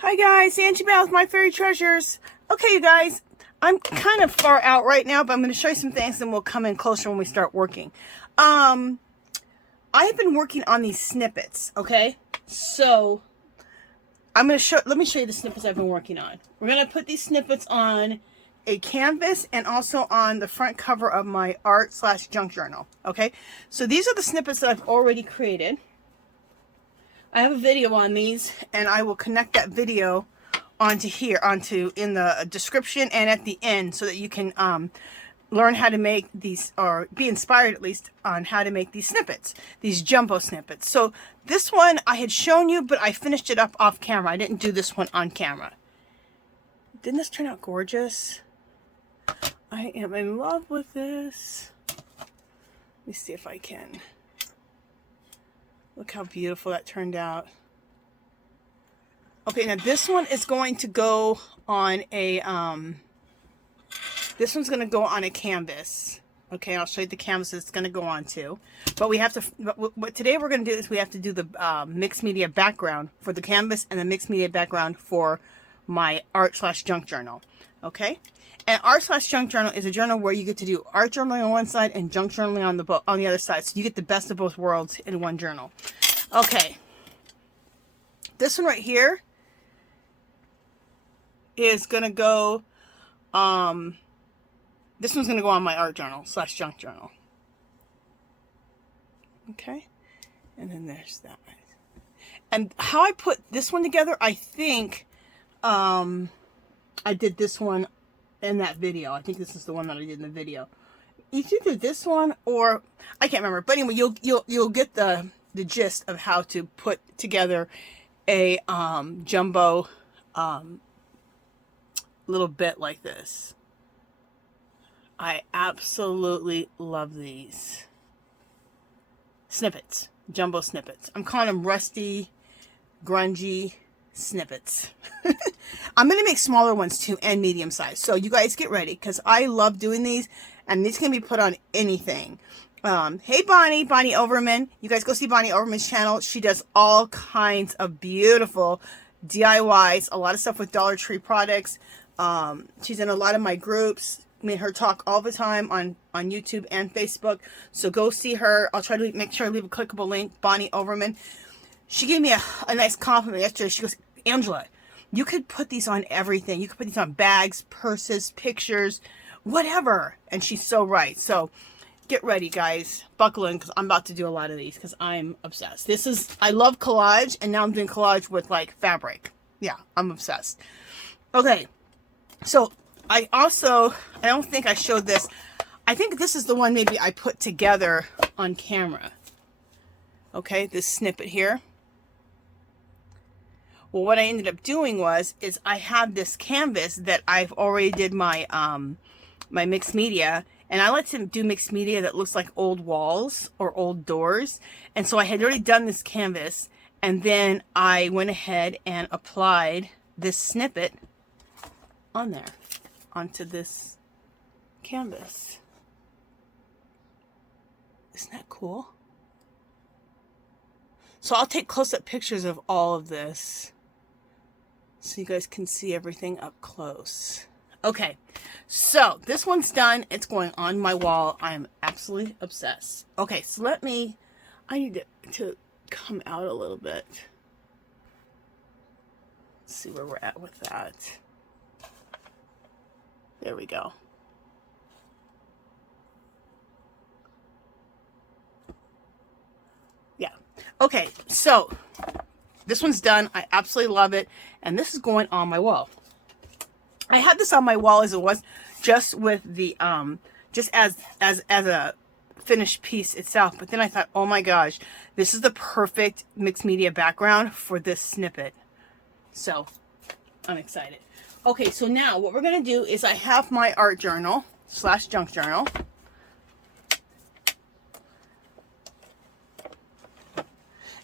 Hi guys, Angie Bell with My Fairy Treasures. Okay, you guys, I'm kind of far out right now, but I'm going to show you some things and we'll come in closer when we start working. I have been working on these snippets, okay? So, let me show you the snippets I've been working on. We're going to put these snippets on a canvas and also on the front cover of my art/junk journal, okay? So these are the snippets that I've already created. I have a video on these, and I will connect that video onto in the description and at the end, so that you can learn how to make these, or be inspired at least on how to make these snippets, these jumbo snippets. So this one I had shown you, but I finished it up off camera. I didn't do this one on camera. Didn't this turn out gorgeous? I am in love with this. Let me see if I can. Look how beautiful that turned out. Okay, now this one is going to go on a, this one's going to go on a canvas. Okay, I'll show you the canvas it's going to go on to. But we have to, what today we're going to do is we have to do the mixed media background for the canvas and the mixed media background for my art/junk journal. Okay? And art/junk journal is a journal where you get to do art journaling on one side and junk journaling on the other side. So you get the best of both worlds in one journal. Okay. This one right here is going to go, this one's going to go on my art journal/junk journal. Okay. And then there's that. And how I put this one together, I think, I did this one in that video. I think this is the one that I did in the video. It's either this one or I can't remember. But anyway, you'll get the gist of how to put together a jumbo little bit like this. I absolutely love these snippets, jumbo snippets. I'm calling them rusty, grungy snippets. I'm going to make smaller ones too, and medium size. So you guys get ready, because I love doing these, and these can be put on anything. Hey Bonnie Overman. You guys go see Bonnie Overman's channel. She does all kinds of beautiful DIYs, a lot of stuff with Dollar Tree products. She's in a lot of my groups. I mean, her talk all the time on YouTube and Facebook. So go see her. I'll try to make sure I leave a clickable link. Bonnie Overman. She gave me a nice compliment yesterday. She goes, Angela, you could put these on everything. You could put these on bags, purses, pictures, whatever. And she's so right. So get ready, guys. Buckle in, because I'm about to do a lot of these, because I'm obsessed. I love collage, and now I'm doing collage with like fabric. Yeah, I'm obsessed. Okay, so I don't think I showed this. I think this is the one maybe I put together on camera. Okay, this snippet here. Well, what I ended up doing is I have this canvas that I've already did my my mixed media, and I like to do mixed media that looks like old walls or old doors. And so I had already done this canvas, and then I went ahead and applied this snippet on there, onto this canvas. Isn't that cool? So I'll take close-up pictures of all of this so you guys can see everything up close. Okay, so this one's done. It's going on my wall. I'm absolutely obsessed. Okay, so I need to come out a little bit. Let's see where we're at with that. There we go. Yeah. Okay, so this one's done. I absolutely love it. And this is going on my wall. I had this on my wall as it was, just with the, just as a finished piece itself. But then I thought, oh my gosh, this is the perfect mixed media background for this snippet. So I'm excited. Okay, so now what we're going to do is I have my art journal/junk journal.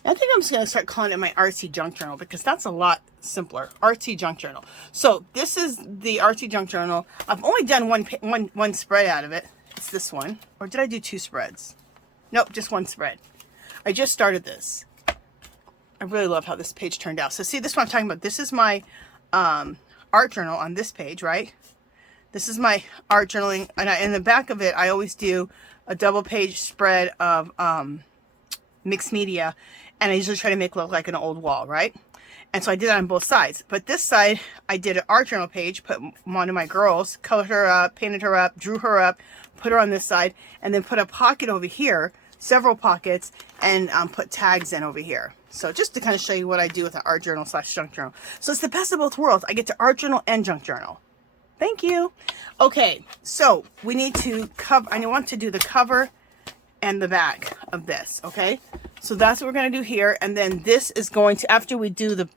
I think I'm just going to start calling it my artsy junk journal, because that's a lot simpler. Artsy junk journal. So this is the artsy junk journal. I've only done one spread out of it. It's this one. Or did I do two spreads? Nope, just one spread. I just started this. I really love how this page turned out. So see, this is what I'm talking about. This is my art journal on this page, right? This is my art journaling, and in the back of it, I always do a double page spread of mixed media, and I usually try to make it look like an old wall, right? And so I did that on both sides. But this side, I did an art journal page, put one of my girls, colored her up, painted her up, drew her up, put her on this side, and then put a pocket over here, several pockets, and put tags in over here. So just to kind of show you what I do with an art journal / junk journal. So it's the best of both worlds. I get to art journal and junk journal. Thank you. Okay, so we need to cover, I want to do the cover and the back of this, okay? So that's what we're going to do here. And then this is going to, after we do the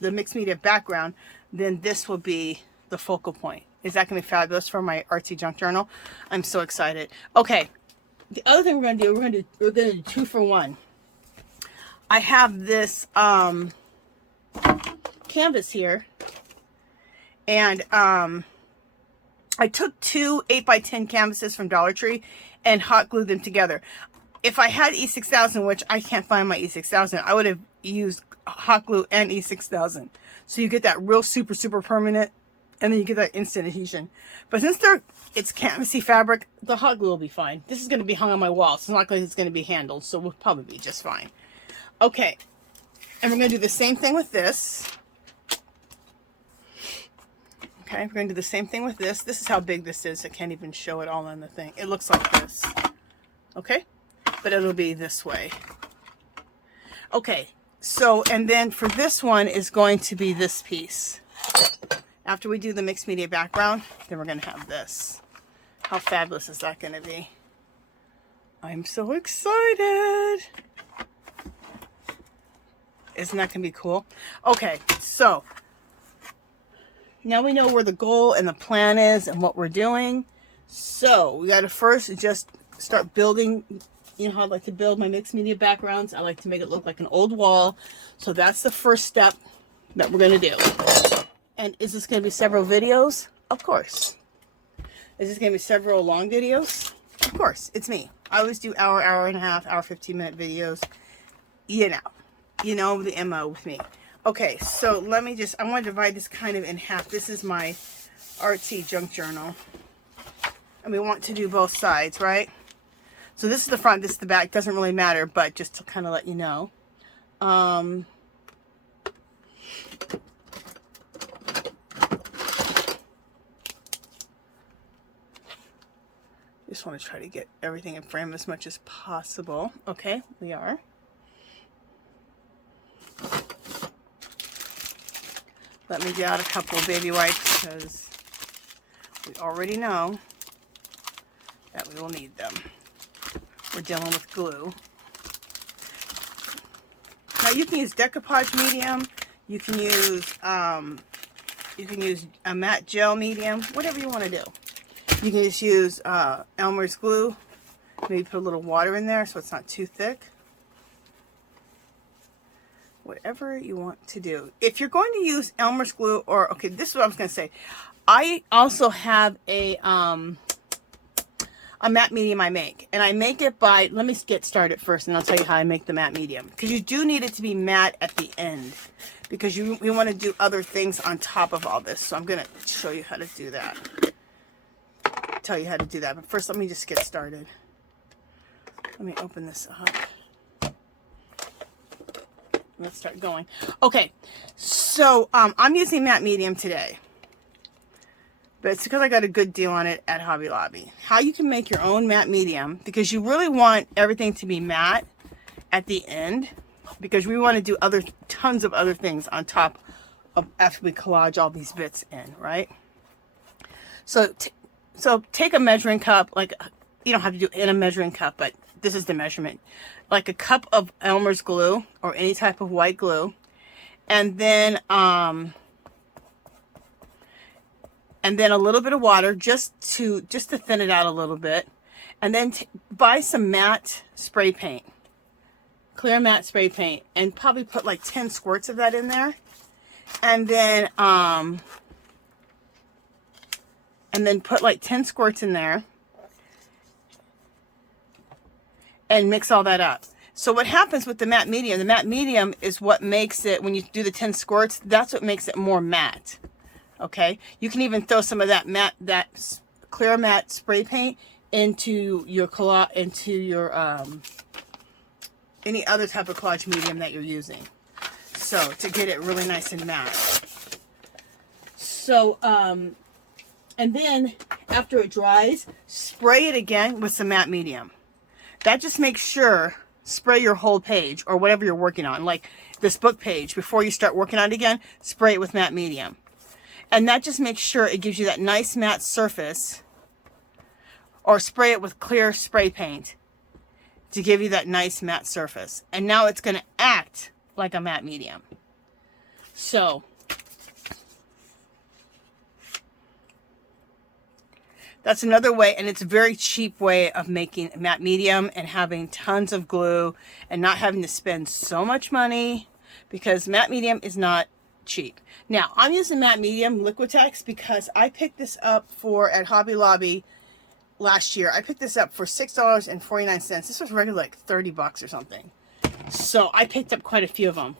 mixed media background, then this will be the focal point. Is that going to be fabulous for my artsy junk journal? I'm so excited. Okay, the other thing we're going to do, we're going to do 2 for 1. I have this canvas here, and I took 2 8x10 canvases from Dollar Tree and hot glued them together. If I had E6000, which I can't find my E6000, I would have used hot glue and E6000. So you get that real super, super permanent, and then you get that instant adhesion. But since it's canvasy fabric, the hot glue will be fine. This is going to be hung on my wall, so it's not like it's going to be handled, so we'll probably be just fine. Okay, and we're going to do the same thing with this. Okay, we're going to do the same thing with this. This is how big this is. I can't even show it all on the thing. It looks like this. Okay, but it'll be this way. Okay, so, and then for this one is going to be this piece. After we do the mixed media background, then we're going to have this. How fabulous is that going to be? I'm so excited. Isn't that going to be cool? Okay, so now we know where the goal and the plan is and what we're doing. So we got to first just start building. You know how I like to build my mixed media backgrounds? I like to make it look like an old wall. So that's the first step that we're going to do. And is this going to be several videos? Of course. Is this going to be several long videos? Of course. It's me. I always do hour, hour and a half, hour, 15-minute videos. You know the MO with me. Okay, so let me just, I want to divide this kind of in half. This is my artsy junk journal. And we want to do both sides, right? So this is the front, this is the back. Doesn't really matter, but just to kind of let you know. Just want to try to get everything in frame as much as possible. Okay, we are. Let me get out a couple of baby wipes because we already know that we will need them. We're dealing with glue. Now you can use decoupage medium. You can use a matte gel medium. Whatever you want to do. You can just use Elmer's glue. Maybe put a little water in there so it's not too thick. Whatever you want to do. If you're going to use Elmer's glue, or okay, this is what I was going to say. I also have a matte medium I make, and I make it by. Let me get started first, and I'll tell you how I make the matte medium. Because you do need it to be matte at the end, because we want to do other things on top of all this. So I'm going to show you how to do that. Tell you how to do that, but first let me just get started. Let me open this up. Let's start going. Okay, so I'm using matte medium today, but it's because I got a good deal on it at Hobby Lobby. How you can make your own matte medium, because you really want everything to be matte at the end, because we want to do tons of other things on top of after we collage all these bits in, right? So take a measuring cup, like you don't have to do it in a measuring cup, but this is the measurement. Like a cup of Elmer's glue or any type of white glue, and then a little bit of water just to thin it out a little bit, and then buy some matte spray paint, clear matte spray paint, and probably put like 10 squirts of that in there, and then put like 10 squirts in there. And mix all that up. So what happens with the matte medium is what makes it, when you do the 10 squirts, that's what makes it more matte. Okay, you can even throw some of that clear matte spray paint into your any other type of collage medium that you're using. So to get it really nice and matte. So, and then after it dries, spray it again with some matte medium. That just makes sure, spray your whole page or whatever you're working on. Like this book page, before you start working on it again, spray it with matte medium. And that just makes sure it gives you that nice matte surface, or spray it with clear spray paint to give you that nice matte surface. And now it's going to act like a matte medium. So that's another way, and it's a very cheap way of making a matte medium and having tons of glue and not having to spend so much money, because matte medium is not cheap. Now, I'm using matte medium Liquitex because I picked this up at Hobby Lobby last year. I picked this up for $6.49. This was regular like 30 bucks or something. So I picked up quite a few of them.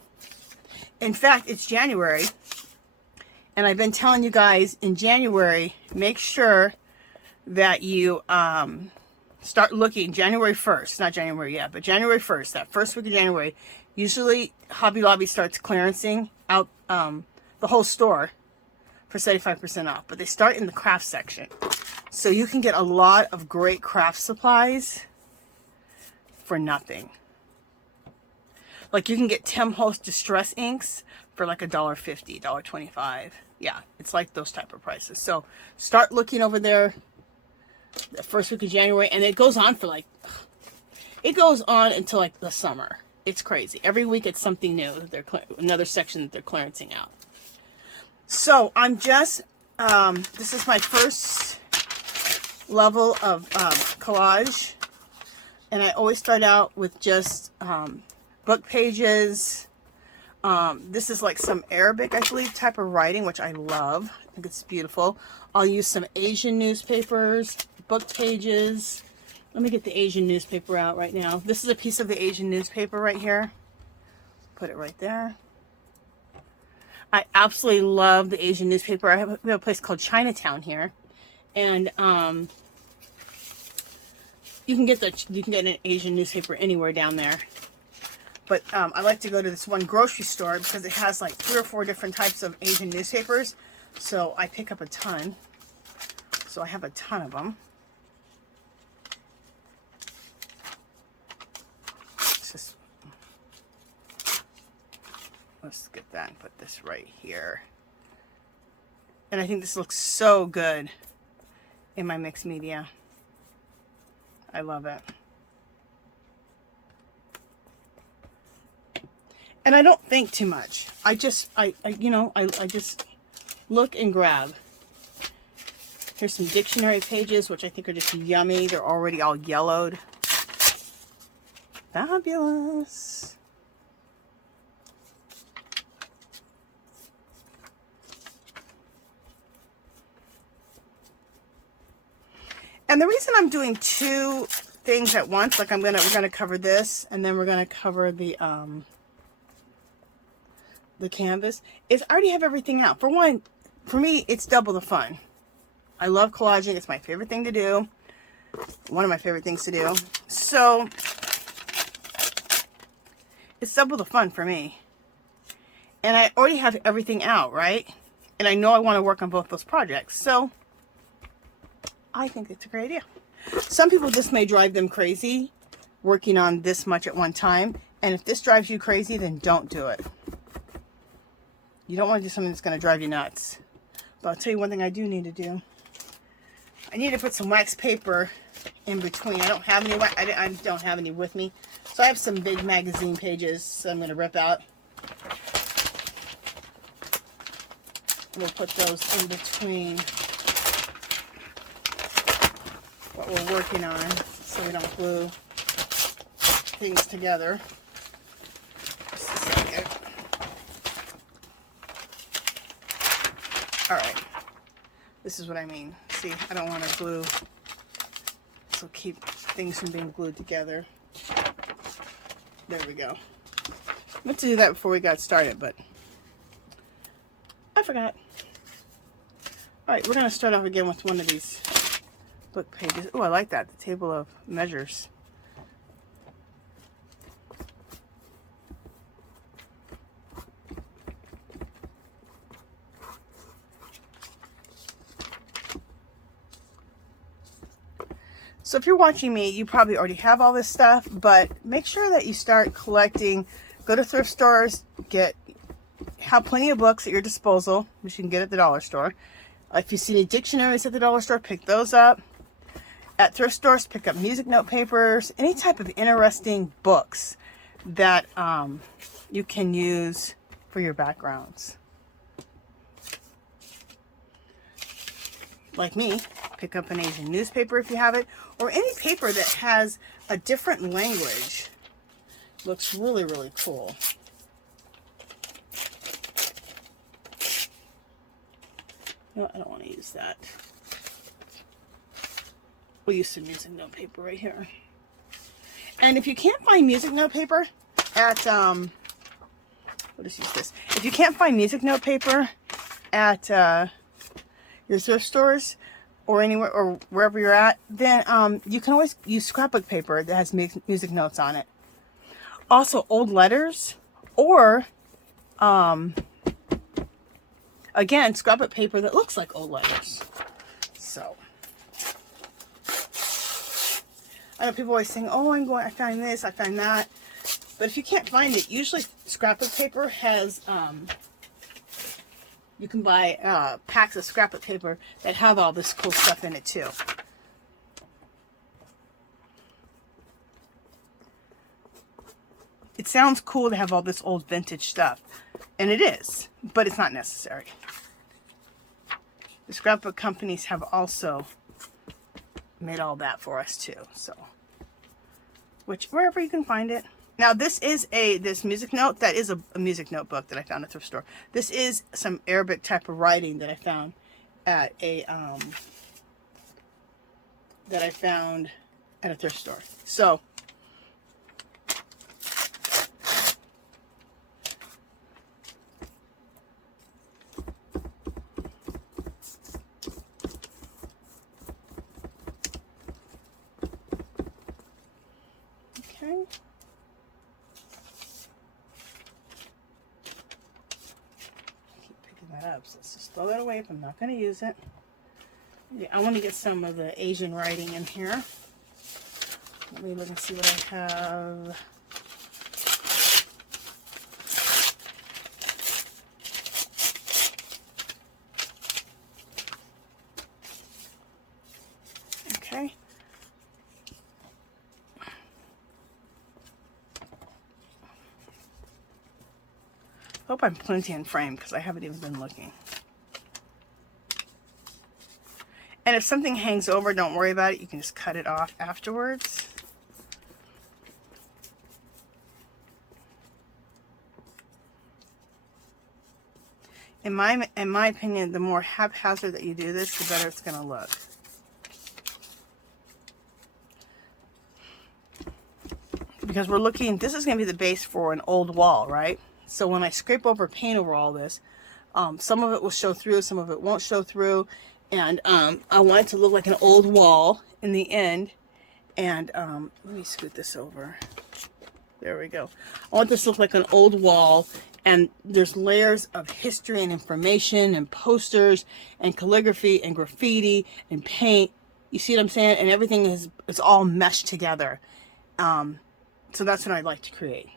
In fact, it's January, and I've been telling you guys in January, make sure that you start looking January 1st, not January yet, but January 1st, that first week of January, usually Hobby Lobby starts clearancing out the whole store for 75% off, but they start in the craft section. So you can get a lot of great craft supplies for nothing. Like you can get Tim Holtz Distress inks for like $1.50, $1.25. Yeah, it's like those type of prices. So start looking over there the first week of January, and it goes on for like, it goes on until like the summer. It's crazy. Every week it's something new. Another section that they're clearancing out. So I'm just, this is my first level of collage, and I always start out with just book pages. This is like some Arabic, I believe, type of writing, which I love. I think it's beautiful. I'll use some Asian newspapers, book pages. Let me get the Asian newspaper out right now. This is a piece of the Asian newspaper right here. Put it right there. I absolutely love the Asian newspaper. We have a place called Chinatown here, and you can get an Asian newspaper anywhere down there. But I like to go to this one grocery store because it has like 3 or 4 different types of Asian newspapers. So I pick up a ton. So I have a ton of them. Let's get that and put this right here. And I think this looks so good in my mixed media. I love it. And I don't think too much. I just look and grab. Here's some dictionary pages, which I think are just yummy. They're already all yellowed. Fabulous. And the reason I'm doing 2 things at once, like we're gonna cover this, and then we're gonna cover the canvas, is I already have everything out. For one, for me, it's double the fun. I love collaging. It's my favorite thing to do. One of my favorite things to do. So it's double the fun for me. And I already have everything out, right? And I know I want to work on both those projects. So I think it's a great idea. Some people, this may drive them crazy working on this much at one time. And if this drives you crazy, then don't do it. You don't want to do something that's going to drive you nuts. But I'll tell you one thing I do need to do. I need to put some wax paper in between. I don't have any. I don't have any with me. So I have some big magazine pages. So I'm going to rip out. We'll put those in between what we're working on, so we don't glue things together. Just a second. Alright. This is what I mean. See, I don't want to glue, so keep things from being glued together. There we go. I meant to do that before we got started, but I forgot. All right, we're going to start off again with one of these book pages. Oh, I like that. The table of measures. So if you're watching me, you probably already have all this stuff, but make sure that you start collecting. Go to thrift stores, have plenty of books at your disposal, which you can get at the dollar store. If you see any dictionaries at the dollar store, pick those up. At thrift stores, pick up music note papers, any type of interesting books that you can use for your backgrounds. Like me, pick up an Asian newspaper if you have it, or any paper that has a different language. Looks really, really cool. No, I don't want to use that. We'll use some music note paper right here. And if you can't find music note paper at, we'll just use this. If you can't find music note paper at your thrift stores or anywhere or wherever you're at, then you can always use scrapbook paper that has music notes on it. Also, old letters, or again, scrapbook paper that looks like old letters. So I know people always saying, "Oh, I found this, I found that," but if you can't find it, usually scrapbook paper has you can buy packs of scrapbook paper that have all this cool stuff in it too. It sounds cool to have all this old vintage stuff, and it is, but it's not necessary. The scrapbook companies have also made all that for us too, so wherever you can find it. Now this is this music note, that is a music notebook that I found at the thrift store. This is some Arabic type of writing that I found at a thrift store. So okay. Up, so let's just throw that away if I'm not going to use it. Yeah, I want to get some of the Asian writing in here. Let me look and see what I have. Okay. Hope I'm plenty in frame because I haven't even been looking. And if something hangs over, don't worry about it. You can just cut it off afterwards. In my opinion, the more haphazard that you do this, the better it's going to look. Because we're looking, this is going to be the base for an old wall, right? So when I scrape over paint over all this, some of it will show through, some of it won't show through. And I want it to look like an old wall in the end. And let me scoot this over. There we go. I want this to look like an old wall. And there's layers of history and information and posters and calligraphy and graffiti and paint. You see what I'm saying? And everything is all meshed together. So that's what I'd like to create.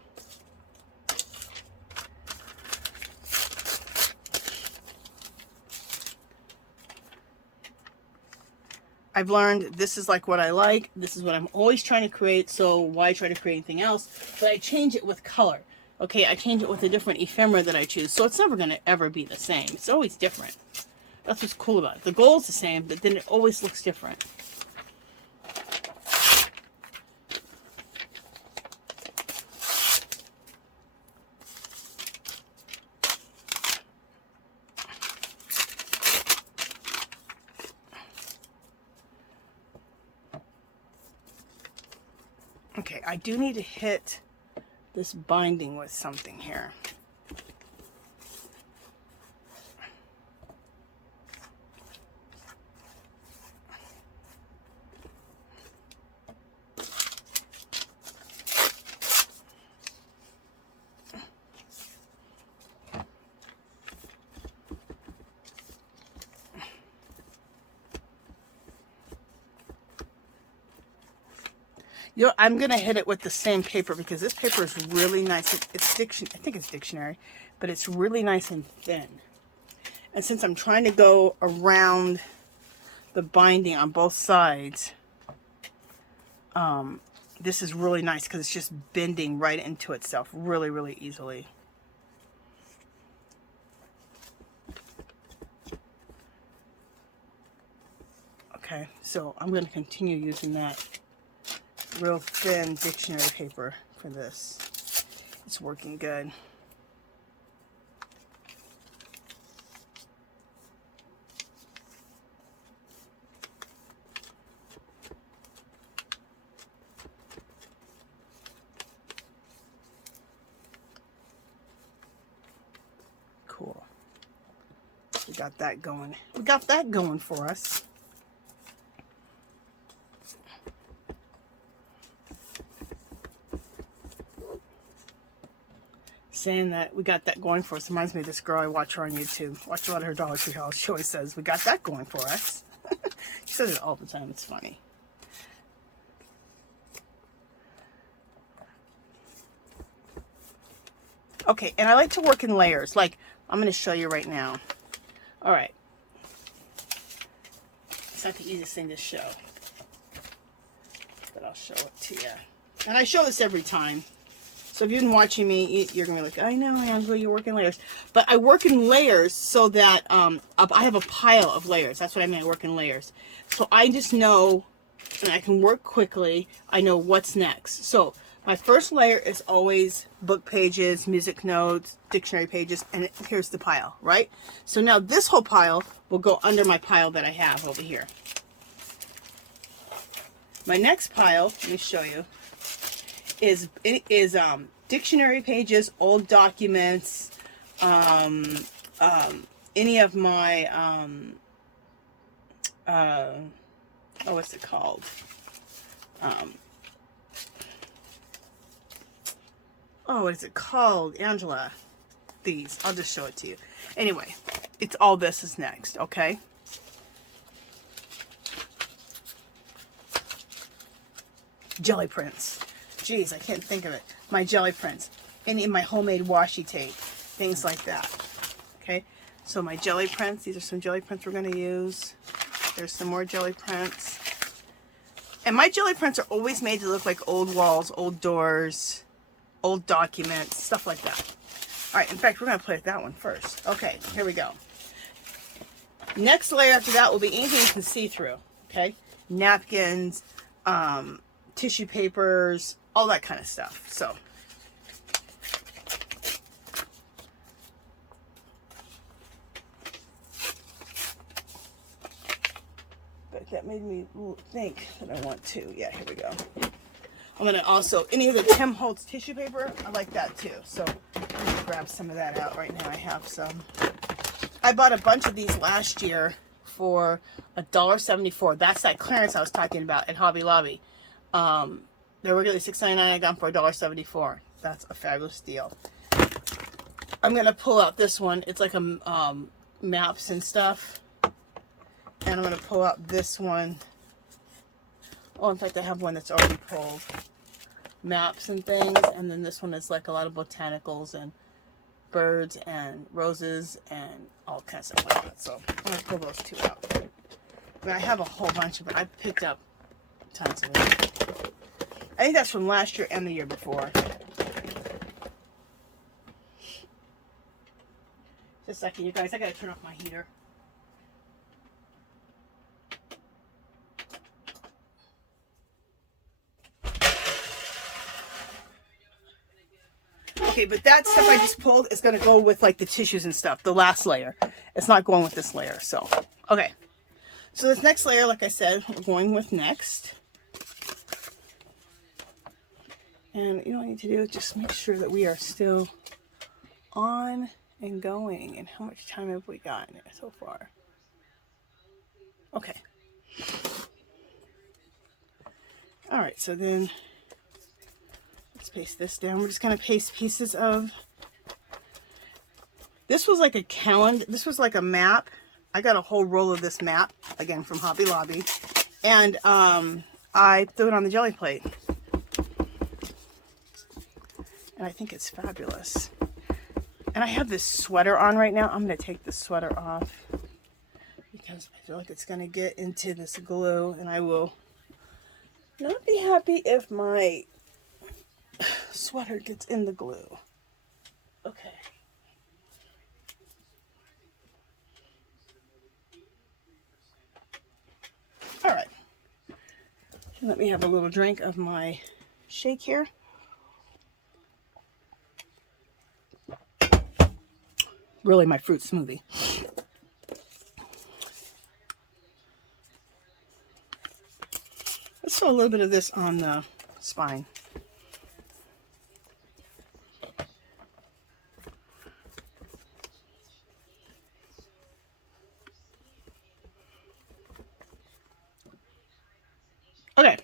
I've learned this is like what I like. This is what I'm always trying to create. So why try to create anything else? But I change it with color. Okay, I change it with a different ephemera that I choose. So it's never going to ever be the same. It's always different. That's what's cool about it. The goal is the same, but then it always looks different. Okay, I do need to hit this binding with something here. You know, I'm going to hit it with the same paper because this paper is really nice. It's I think it's dictionary, but it's really nice and thin. And since I'm trying to go around the binding on both sides, this is really nice because it's just bending right into itself really, really easily. Okay, so I'm going to continue using that real thin dictionary paper for this. It's working good. Cool. We got that going. We got that going for us. Saying that we got that going for us reminds me of this girl I watch her on YouTube. Watch a lot of her Dollar Tree hauls. She always says, we got that going for us. She says it all the time. It's funny. Okay, and I like to work in layers. Like, I'm going to show you right now. All right. It's not the easiest thing to show. But I'll show it to you. And I show this every time. So if you've been watching me, you're going to be like, I know, Angela, you work in layers. But I work in layers so that I have a pile of layers. That's what I mean, I work in layers. So I just know, and I can work quickly, I know what's next. So my first layer is always book pages, music notes, dictionary pages, and here's the pile, right? So now this whole pile will go under my pile that I have over here. My next pile, let me show you, is dictionary pages, old documents, any of my what's it called? What is it called, Angela? These. I'll just show it to you. Anyway, it's all this is next, okay? Jelly prints. Jeez, I can't think of it. My jelly prints. Any of my homemade washi tape. Things like that. Okay? So my jelly prints. These are some jelly prints we're going to use. There's some more jelly prints. And my jelly prints are always made to look like old walls, old doors, old documents, stuff like that. Alright, in fact, we're going to play with that one first. Okay, here we go. Next layer after that will be anything you can see through. Okay? Napkins, tissue papers, all that kind of stuff. So, but that made me think that I want to. Yeah, here we go. I'm going to also, any of the Holtz tissue paper, I like that too. So, I'm going to grab some of that out right now. I have some. I bought a bunch of these last year for $1.74. That's that clearance I was talking about at Hobby Lobby. They were really $6.99. I got them for $1.74. That's a fabulous deal. I'm going to pull out this one. It's like a maps and stuff. And I'm going to pull out this one. Oh, in fact, I have one that's already pulled. Maps and things. And then this one is like a lot of botanicals and birds and roses and all kinds of stuff like that. So I'm going to pull those two out. I mean, I have a whole bunch of it. I picked up tons of it. I think that's from last year and the year before. Just a second, you guys. I gotta turn off my heater. Okay, but that stuff I just pulled is gonna go with like the tissues and stuff. The last layer. It's not going with this layer. So, okay. So this next layer, like I said, we're going with next. And you know what I need to do is just make sure that we are still on and going. And how much time have we gotten so far? Okay. All right, so then let's paste this down. We're just going to paste pieces of, this was like a calendar, this was like a map. I got a whole roll of this map, again from Hobby Lobby, and I threw it on the jelly plate. And I think it's fabulous. And I have this sweater on right now. I'm going to take the sweater off because I feel like it's going to get into this glue, and I will not be happy if my sweater gets in the glue. Okay. All right. Let me have a little drink of my shake here. Really my fruit smoothie. Let's throw a little bit of this on the spine. Okay.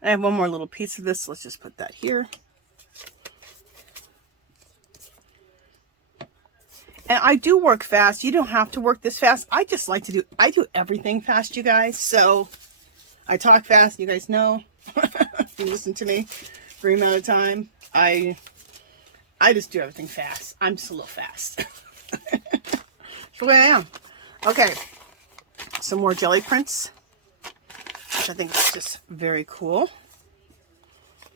I have one more little piece of this. Let's just put that here. And I do work fast. You don't have to work this fast. I just like to I do everything fast, you guys. So I talk fast. You guys know. If you listen to me for a amount of time, I just do everything fast. I'm just a little fast. That's the way I am. Okay. Some more jelly prints, which I think is just very cool.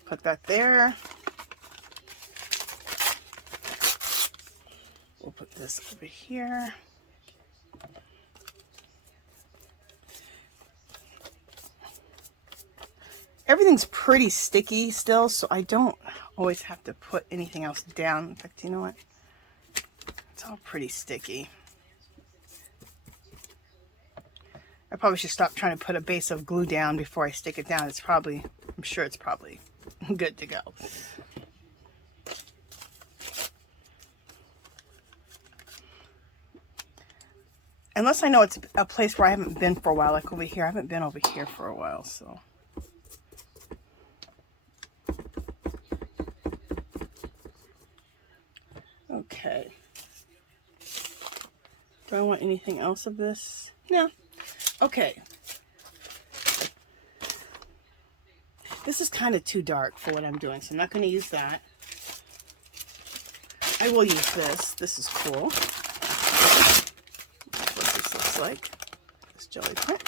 Put that there. We'll put this over here. Everything's pretty sticky still, so I don't always have to put anything else down. In fact, you know what? It's all pretty sticky. I probably should stop trying to put a base of glue down before I stick it down. I'm sure it's probably good to go. Unless I know it's a place where I haven't been for a while, like over here. I haven't been over here for a while, so. Okay. Do I want anything else of this? No. Okay. This is kind of too dark for what I'm doing, so I'm not going to use that. I will use this. This is cool. That's what this looks like. This jelly print.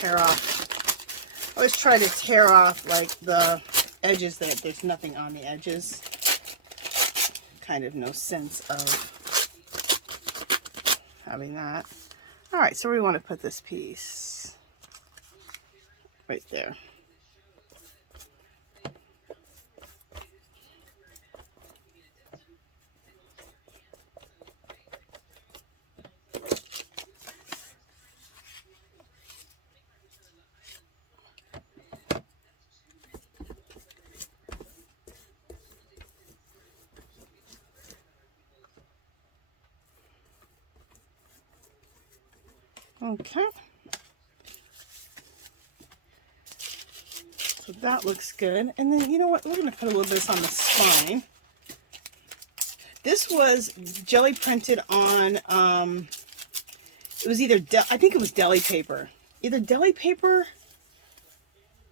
Tear off. I always try to tear off like the edges that there's nothing on the edges. Kind of no sense of having that. All right, so we want to put this piece right there. Okay. So that looks good. And then, you know what? We're going to put a little bit of this on the spine. This was jelly printed on, it was either, I think it was deli paper. Either deli paper.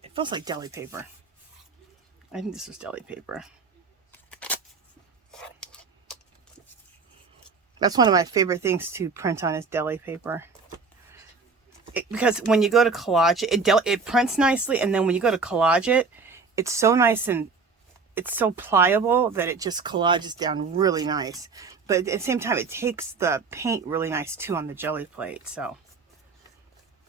It feels like deli paper. I think this was deli paper. That's one of my favorite things to print on is deli paper. Because when you go to collage it prints nicely, and then when you go to collage it, it's so nice and it's so pliable that it just collages down really nice. But at the same time, it takes the paint really nice too on the jelly plate. So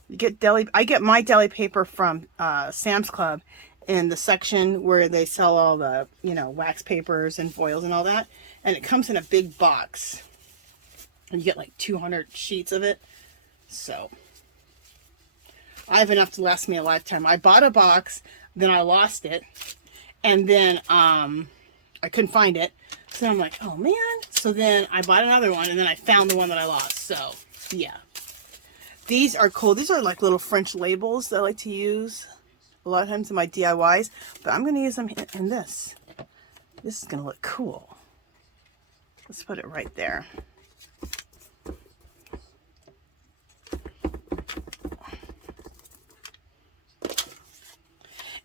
you get I get my deli paper from Sam's Club in the section where they sell all the, you know, wax papers and foils and all that, and it comes in a big box, and you get like 200 sheets of it. So I have enough to last me a lifetime. I bought a box, then I lost it, and then I couldn't find it. So I'm like, oh man. So then I bought another one, and then I found the one that I lost. So yeah. These are cool. These are like little French labels that I like to use a lot of times in my DIYs, but I'm going to use them in this. This is going to look cool. Let's put it right there.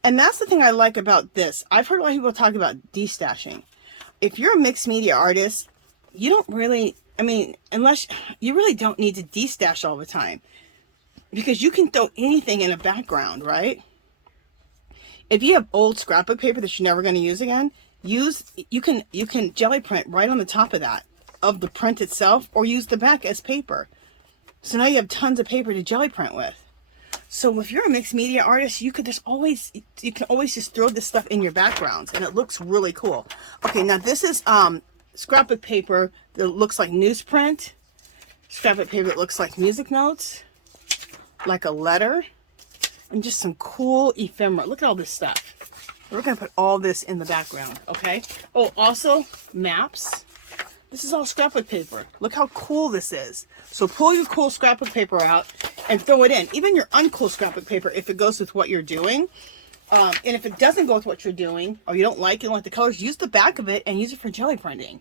And that's the thing I like about this. I've heard a lot of people talk about destashing. If you're a mixed media artist, you don't really, I mean, unless you really don't need to destash all the time, because you can throw anything in a background, right? If you have old scrapbook paper that you're never going to use again, you can jelly print right on the top of that, of the print itself, or use the back as paper. So now you have tons of paper to jelly print with. So if you're a mixed media artist, you can always just throw this stuff in your backgrounds, and it looks really cool. Okay, now this is scrapbook paper that looks like newsprint. Scrapbook paper that looks like music notes, like a letter, and just some cool ephemera. Look at all this stuff. We're going to put all this in the background, okay? Oh, also maps. This is all scrapbook paper. Look how cool this is. So pull your cool scrapbook paper out and throw it in. Even your uncool scrapbook paper, if it goes with what you're doing. And if it doesn't go with what you're doing, or you don't like the colors, use the back of it and use it for jelly printing.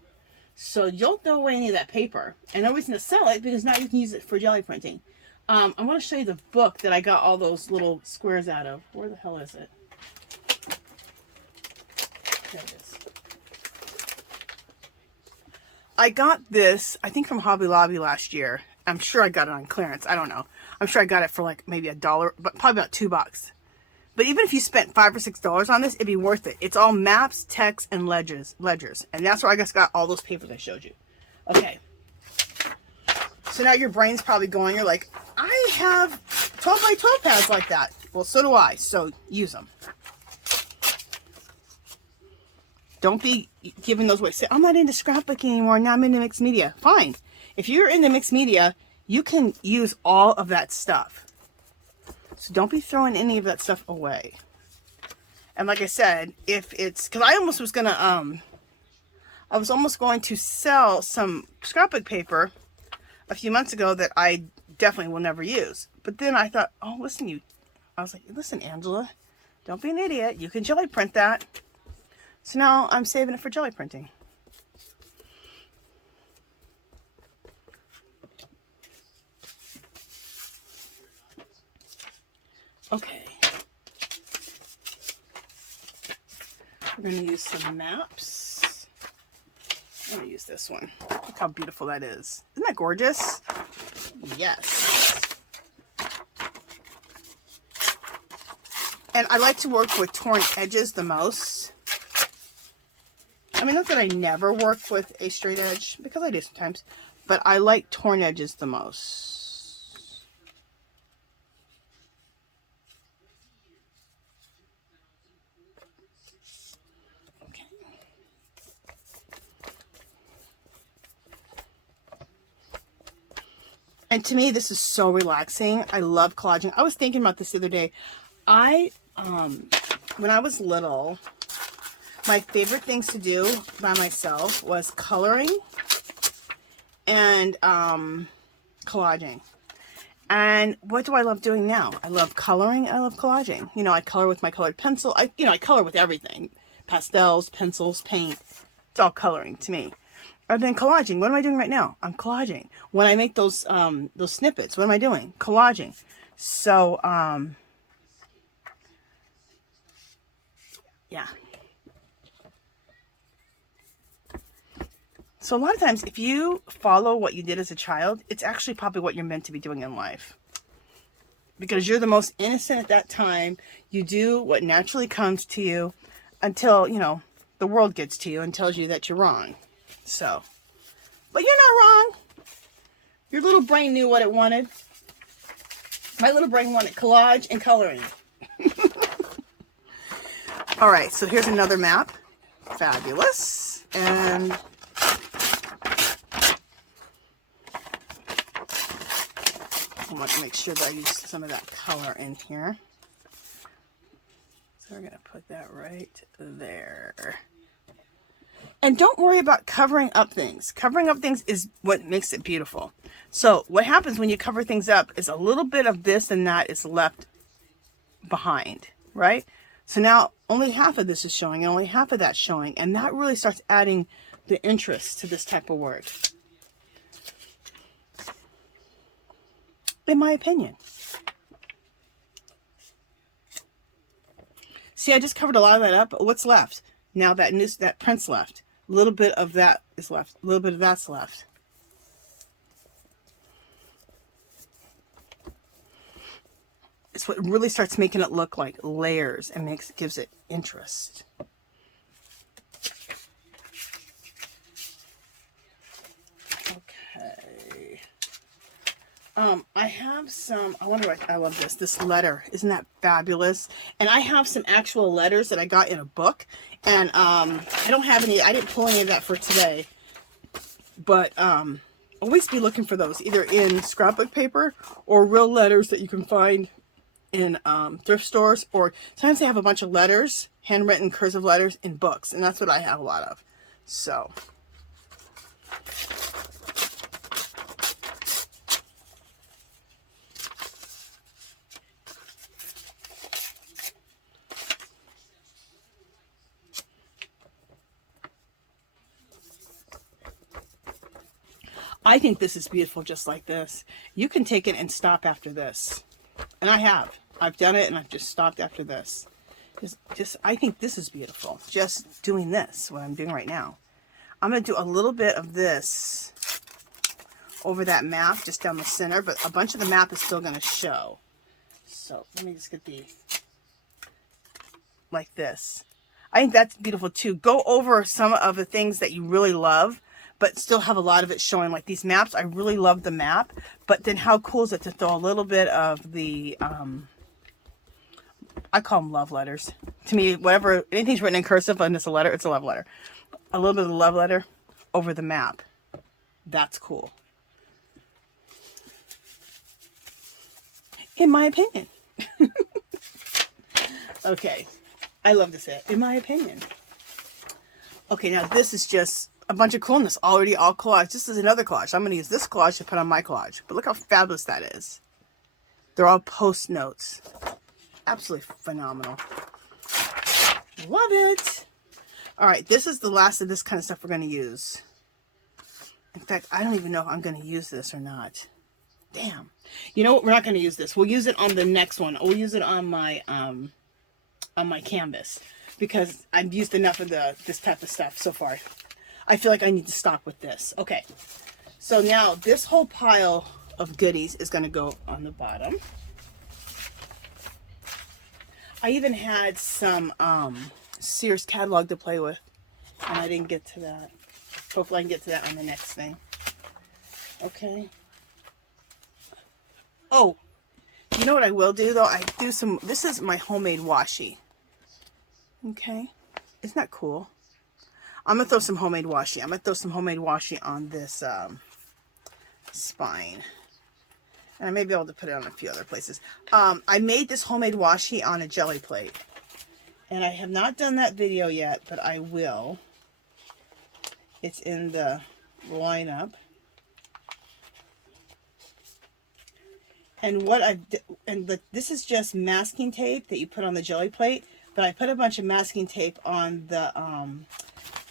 So you don't throw away any of that paper. And nobody's going to sell it, because now you can use it for jelly printing. I want to show you the book that I got all those little squares out of. Where the hell is it? There it is. I got this, I think, from Hobby Lobby last year. I'm sure I got it on clearance. I don't know. I'm sure I got it for like maybe $1, but probably about $2. But even if you spent $5 or $6 on this, it'd be worth it. It's all maps, text, and ledgers. And that's where I just got all those papers I showed you. Okay. So now your brain's probably going, you're like, I have 12 by 12 pads like that. Well, so do I. So use them. Don't be giving those away. Say, I'm not into scrapbooking anymore. Now I'm into mixed media. Fine. If you're into mixed media, you can use all of that stuff. So don't be throwing any of that stuff away. And like I said, if it's, because I almost was going to, I was almost going to sell some scrapbook paper a few months ago that I definitely will never use. But then I thought, oh, listen, I was like, listen, Angela, don't be an idiot. You can jelly print that. So now I'm saving it for jelly printing. Okay. We're going to use some maps. I'm going to use this one. Look how beautiful that is. Isn't that gorgeous? Yes. And I like to work with torn edges the most. I mean, not that I never work with a straight edge, because I do sometimes, but I like torn edges the most. Okay. And to me, this is so relaxing. I love collaging. I was thinking about this the other day. When I was little, my favorite things to do by myself was coloring and collaging. And what do I love doing now? I love coloring. I love collaging. You know, I color with my colored pencil. I color with everything. Pastels, pencils, paint. It's all coloring to me. And then collaging. What am I doing right now? I'm collaging. When I make those snippets, what am I doing? Collaging. So, yeah. So a lot of times, if you follow what you did as a child, it's actually probably what you're meant to be doing in life. Because you're the most innocent at that time. You do what naturally comes to you until, you know, the world gets to you and tells you that you're wrong. So, but you're not wrong. Your little brain knew what it wanted. My little brain wanted collage and coloring. All right, so here's another map. Fabulous. And want to make sure that I use some of that color in here. So we're going to put that right there. And don't worry about covering up things. Covering up things is what makes it beautiful. So what happens when you cover things up is a little bit of this and that is left behind, right? So now only half of this is showing and only half of that's showing. And that really starts adding the interest to this type of work, in my opinion. See, I just covered a lot of that up, but what's left? Now that print's left. A little bit of that is left. A little bit of that's left. It's what really starts making it look like layers and gives it interest. Okay. I have some, I love this letter. Isn't that fabulous? And I have some actual letters that I got in a book. And I don't have any, I didn't pull any of that for today. But always be looking for those, either in scrapbook paper or real letters that you can find in thrift stores. Or sometimes they have a bunch of letters, handwritten cursive letters in books. And that's what I have a lot of. So... I think this is beautiful just like this. You can take it and stop after this. And I have. I've done it and I've just stopped after this. I think this is beautiful. Just doing this, what I'm doing right now. I'm going to do a little bit of this over that map, just down the center, but a bunch of the map is still going to show. So let me just get like this. I think that's beautiful too. Go over some of the things that you really love, but still have a lot of it showing. Like these maps, I really love the map, but then how cool is it to throw a little bit of the, I call them love letters. To me, whatever, anything's written in cursive and it's a letter, it's a love letter. A little bit of the love letter over the map. That's cool. In my opinion. Okay. I love to say it. In my opinion. Okay, now this is just a bunch of coolness. Already all collage. This is another collage. I'm going to use this collage to put on my collage. But look how fabulous that is. They're all post notes. Absolutely phenomenal. Love it. Alright, this is the last of this kind of stuff we're going to use. In fact, I don't even know if I'm going to use this or not. Damn. You know what? We're not going to use this. We'll use it on the next one. We'll use it on my canvas. Because I've used enough of this type of stuff so far. I feel like I need to stop with this. Okay. So now this whole pile of goodies is going to go on the bottom. I even had some Sears catalog to play with, and I didn't get to that. Hopefully I can get to that on the next thing. Okay. Oh, you know what I will do though? I do some, this is my homemade washi. Okay. Isn't that cool? I'm going to throw some homemade washi. I'm going to throw some homemade washi on this spine. And I may be able to put it on a few other places. I made this homemade washi on a jelly plate. And I have not done that video yet, but I will. It's in the lineup. And this is just masking tape that you put on the jelly plate. But I put a bunch of masking tape on the,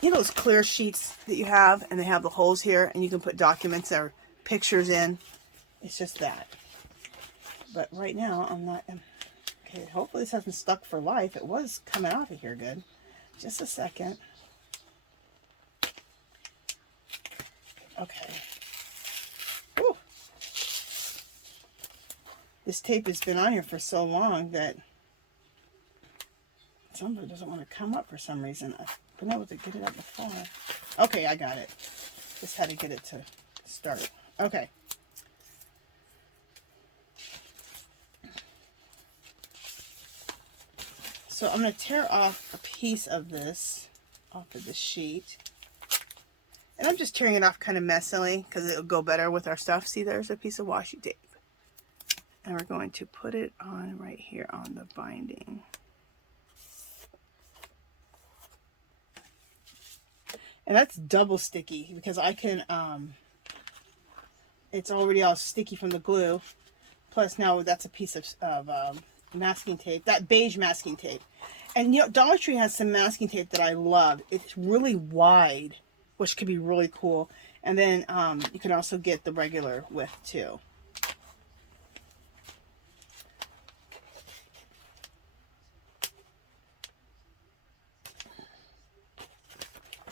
you know those clear sheets that you have? And they have the holes here. And you can put documents or pictures in. It's just that. But right now, I'm not... Okay, hopefully this hasn't stuck for life. It was coming off of here good. Just a second. Okay. Whew. This tape has been on here for so long that some of it doesn't want to come up for some reason. I've been able to get it up before. Okay, I got it. Just had to get it to start. Okay. So I'm going to tear off a piece of this off of the sheet. And I'm just tearing it off kind of messily because it'll go better with our stuff. See, there's a piece of washi tape. And we're going to put it on right here on the binding. And that's double sticky because I can, it's already all sticky from the glue. Plus now that's a piece of masking tape, that beige masking tape. And you know, Dollar Tree has some masking tape that I love. It's really wide, which could be really cool. And then you can also get the regular width too.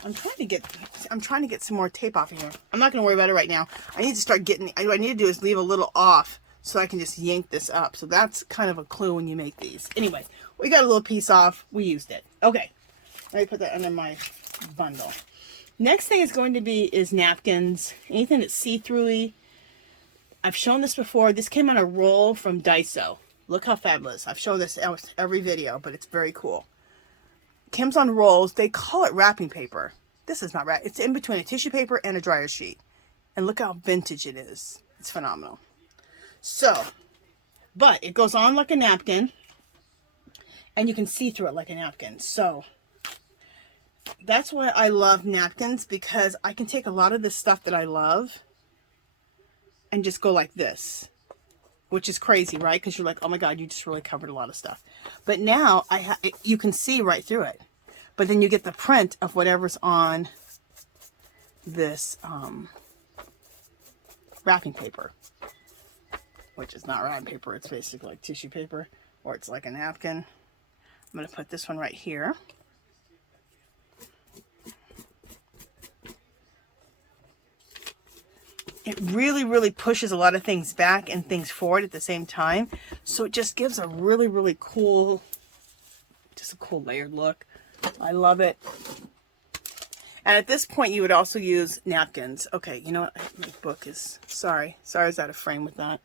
I'm trying to get some more tape off of here. I'm not going to worry about it right now. I need to start getting, what I need to do is leave a little off so I can just yank this up. So that's kind of a clue when you make these. Anyway, we got a little piece off. We used it. Okay. Let me put that under my bundle. Next thing is going to be napkins. Anything that's see-through-y. I've shown this before. This came on a roll from Daiso. Look how fabulous. I've shown this every video, but it's very cool. Comes on rolls. They call it wrapping paper. This is not wrap. It's in between a tissue paper and a dryer sheet. And look how vintage it is. It's phenomenal. So, but it goes on like a napkin. And you can see through it like a napkin. So, that's why I love napkins. Because I can take a lot of the stuff that I love. And just go like this. Which is crazy, right? Because you're like, oh my God, you just really covered a lot of stuff. But now you can see right through it. But then you get the print of whatever's on this wrapping paper. Which is not wrapping paper. It's basically like tissue paper. Or it's like a napkin. I'm going to put this one right here. It really, really pushes a lot of things back and things forward at the same time. So it just gives a really, really cool, just a cool layered look. I love it. And at this point, you would also use napkins. Okay, you know what? My book is, sorry. Sorry I was out of frame with that.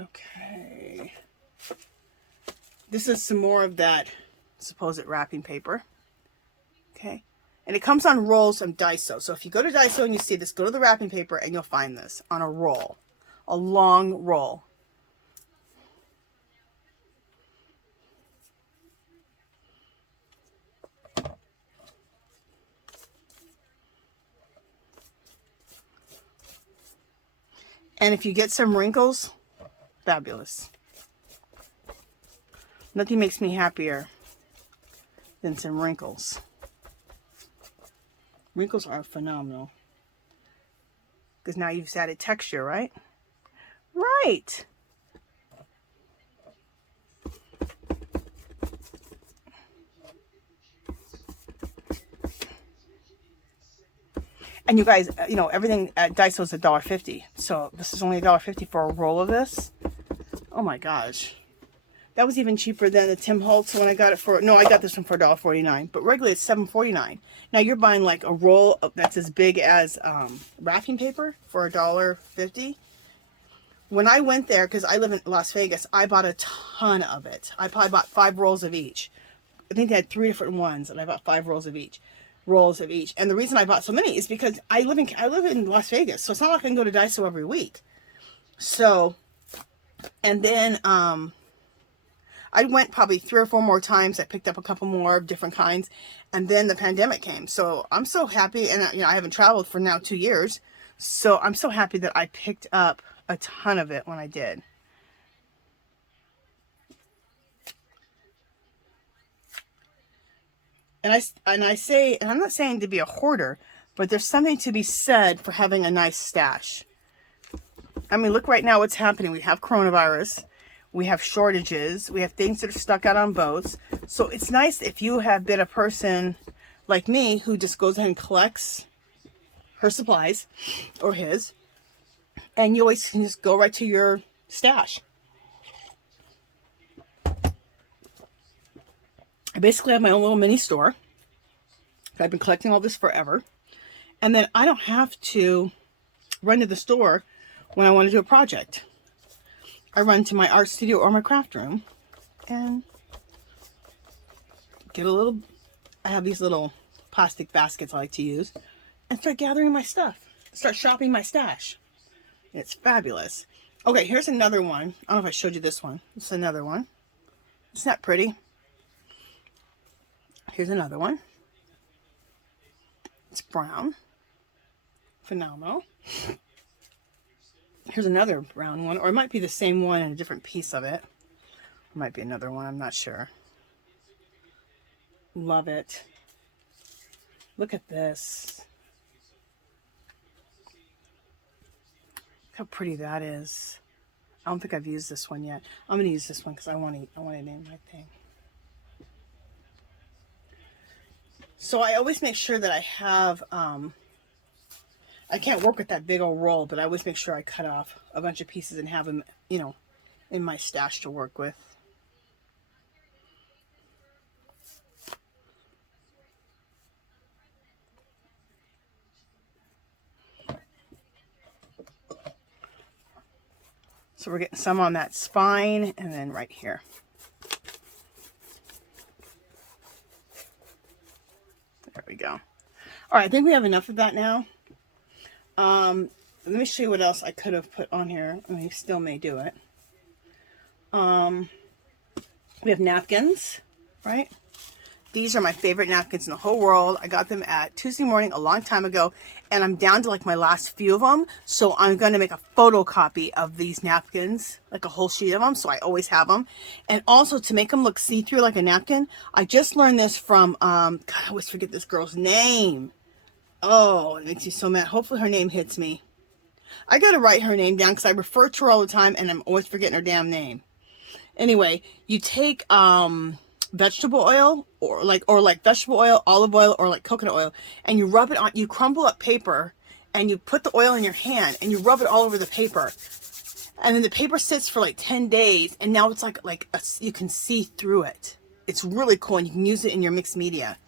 Okay. This is some more of that supposed wrapping paper. Okay. And it comes on rolls from Daiso. So if you go to Daiso and you see this, go to the wrapping paper and you'll find this on a roll. A long roll. And if you get some wrinkles, fabulous. Nothing makes me happier than some wrinkles. Wrinkles are phenomenal. Because now you've added texture, right? Right. And you guys, you know, everything at Daiso is $1.50. So this is only $1.50 for a roll of this. Oh my gosh. That was even cheaper than the Tim Holtz when I got it for, no, I got this one for $1.49. But regularly it's $7.49. Now you're buying like a roll that's as big as wrapping paper for $1.50. When I went there, because I live in Las Vegas, I bought a ton of it. I probably bought 5 rolls of each. I think they had 3 different ones, and I bought 5 rolls of each. And the reason I bought so many is because I live in Las Vegas, so it's not like I can go to Daiso every week. So, and then I went probably 3 or 4 more times. I picked up a couple more of different kinds, and then the pandemic came. So I'm so happy, and you know, I haven't traveled for now 2 years, so I'm so happy that I picked up a ton of it when I did. And I say, and I'm not saying to be a hoarder, but there's something to be said for having a nice stash. I mean, look right now what's happening. We have coronavirus. We have shortages. We have things that are stuck out on boats. So it's nice if you have been a person like me who just goes ahead and collects her supplies or his. And you always can just go right to your stash. I basically have my own little mini store. I've been collecting all this forever. And then I don't have to run to the store when I want to do a project. I run to my art studio or my craft room and get a little, I have these little plastic baskets I like to use, and start gathering my stuff. Start shopping my stash. It's fabulous. Okay, here's another one. I don't know if I showed you this one. It's another one. Isn't that pretty? Here's another one. It's brown. Phenomenal. Here's another brown one, or it might be the same one and a different piece of it. It might be another one, I'm not sure. Love it. Look at this. Look how pretty that is. I don't think I've used this one yet. I'm going to use this one because I want to name my thing. So I always make sure that I have, I can't work with that big old roll, but I always make sure I cut off a bunch of pieces and have them, you know, in my stash to work with. So we're getting some on that spine and then right here. There we go. All right, I think we have enough of that now. Let me show you what else I could have put on here. I mean, still may do it. We have napkins, right? These are my favorite napkins in the whole world. I got them at Tuesday Morning a long time ago, and I'm down to like my last few of them. So I'm going to make a photocopy of these napkins, like a whole sheet of them, so I always have them. And also to make them look see-through like a napkin, I just learned this from, God, I always forget this girl's name. Oh, it makes you so mad. Hopefully her name hits me. I got to write her name down because I refer to her all the time, and I'm always forgetting her damn name. Anyway, you take, vegetable oil or like vegetable oil, olive oil, or like coconut oil, and you rub it on, you crumble up paper and you put the oil in your hand and you rub it all over the paper, and then the paper sits for like 10 days and now it's you can see through it. It's really cool and you can use it in your mixed media.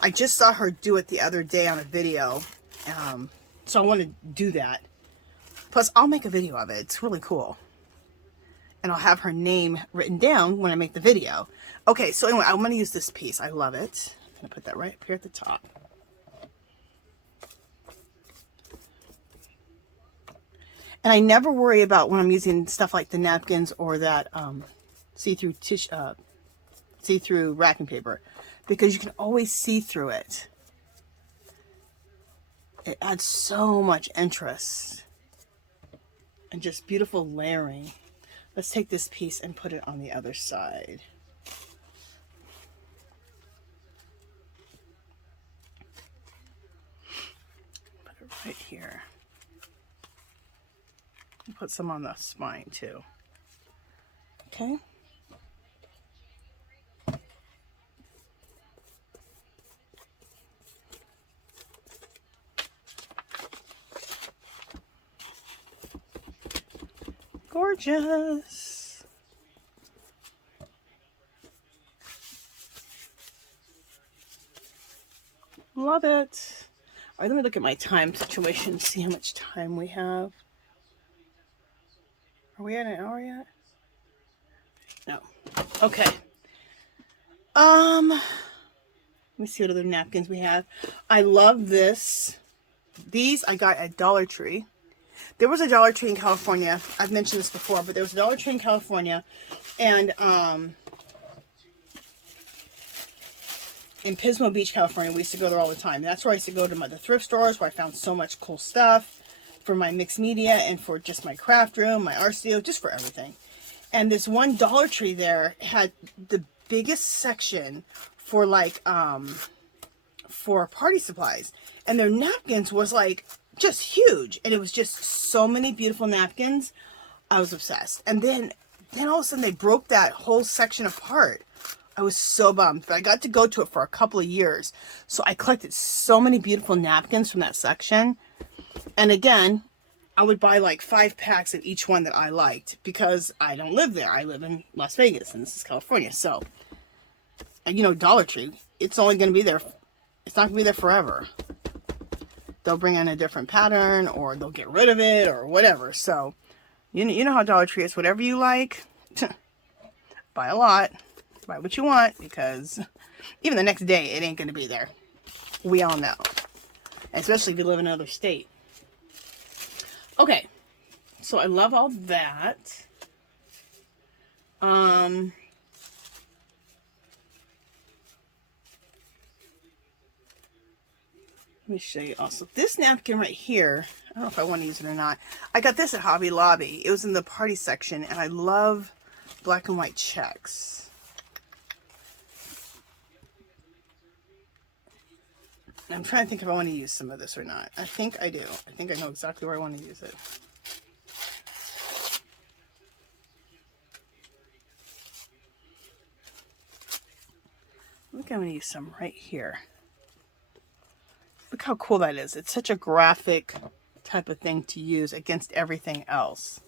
I just saw her do it the other day on a video, so I want to do that. Plus I'll make a video of it. It's really cool. And I'll have her name written down when I make the video. Okay, so anyway, I'm going to use this piece. I love it. I'm going to put that right up here at the top. And I never worry about when I'm using stuff like the napkins or that see-through tissue, see-through wrapping paper, because you can always see through it. It adds so much interest and just beautiful layering. Let's take this piece and put it on the other side. Put it right here. And put some on the spine too. Okay. Gorgeous. Love it. All right, let me look at my time situation, see how much time we have. Are we at an hour yet? No. Okay. Let me see what other napkins we have. I love this. These I got at Dollar Tree. There was a Dollar Tree in California. I've mentioned this before, but there was a Dollar Tree in California, and in Pismo Beach, California, we used to go there all the time. That's where I used to go to the thrift stores, where I found so much cool stuff for my mixed media and for just my craft room, my art studio, just for everything. And this one Dollar Tree there had the biggest section for like for party supplies, and their napkins was like just huge, and it was just so many beautiful napkins. I was obsessed. And then all of a sudden they broke that whole section apart. I was so bummed, but I got to go to it for a couple of years, so I collected so many beautiful napkins from that section. And again, I would buy like 5 packs of each one that I liked, because I don't live there. I live in Las Vegas, and this is California. So, you know, Dollar Tree, it's only going to be there, it's not going to be there forever. They'll bring in a different pattern, or they'll get rid of it, or whatever. So, you know how Dollar Tree is. Whatever you like, buy a lot. Buy what you want, because even the next day, it ain't going to be there. We all know. Especially if you live in another state. Okay. So I love all that. Let me show you also. This napkin right here, I don't know if I want to use it or not. I got this at Hobby Lobby. It was in the party section, and I love black and white checks. I'm trying to think if I want to use some of this or not. I think I do. I think I know exactly where I want to use it. I think I'm going to use some right here. Look how cool that is. It's such a graphic type of thing to use against everything else.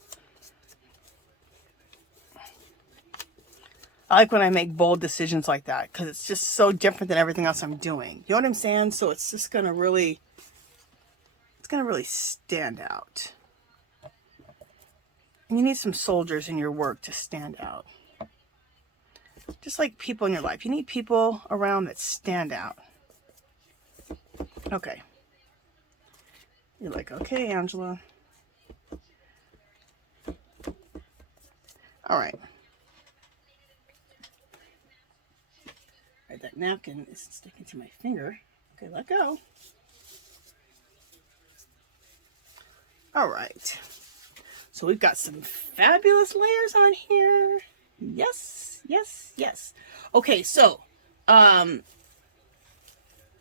I like when I make bold decisions like that because it's just so different than everything else I'm doing. You know what I'm saying? So it's just going to really, stand out. And you need some soldiers in your work to stand out. Just like people in your life. You need people around that stand out. Okay. You're like, okay, Angela. All right. That napkin is sticking to my finger. Okay, let go. All right. So we've got some fabulous layers on here. Yes, yes, yes. Okay, so I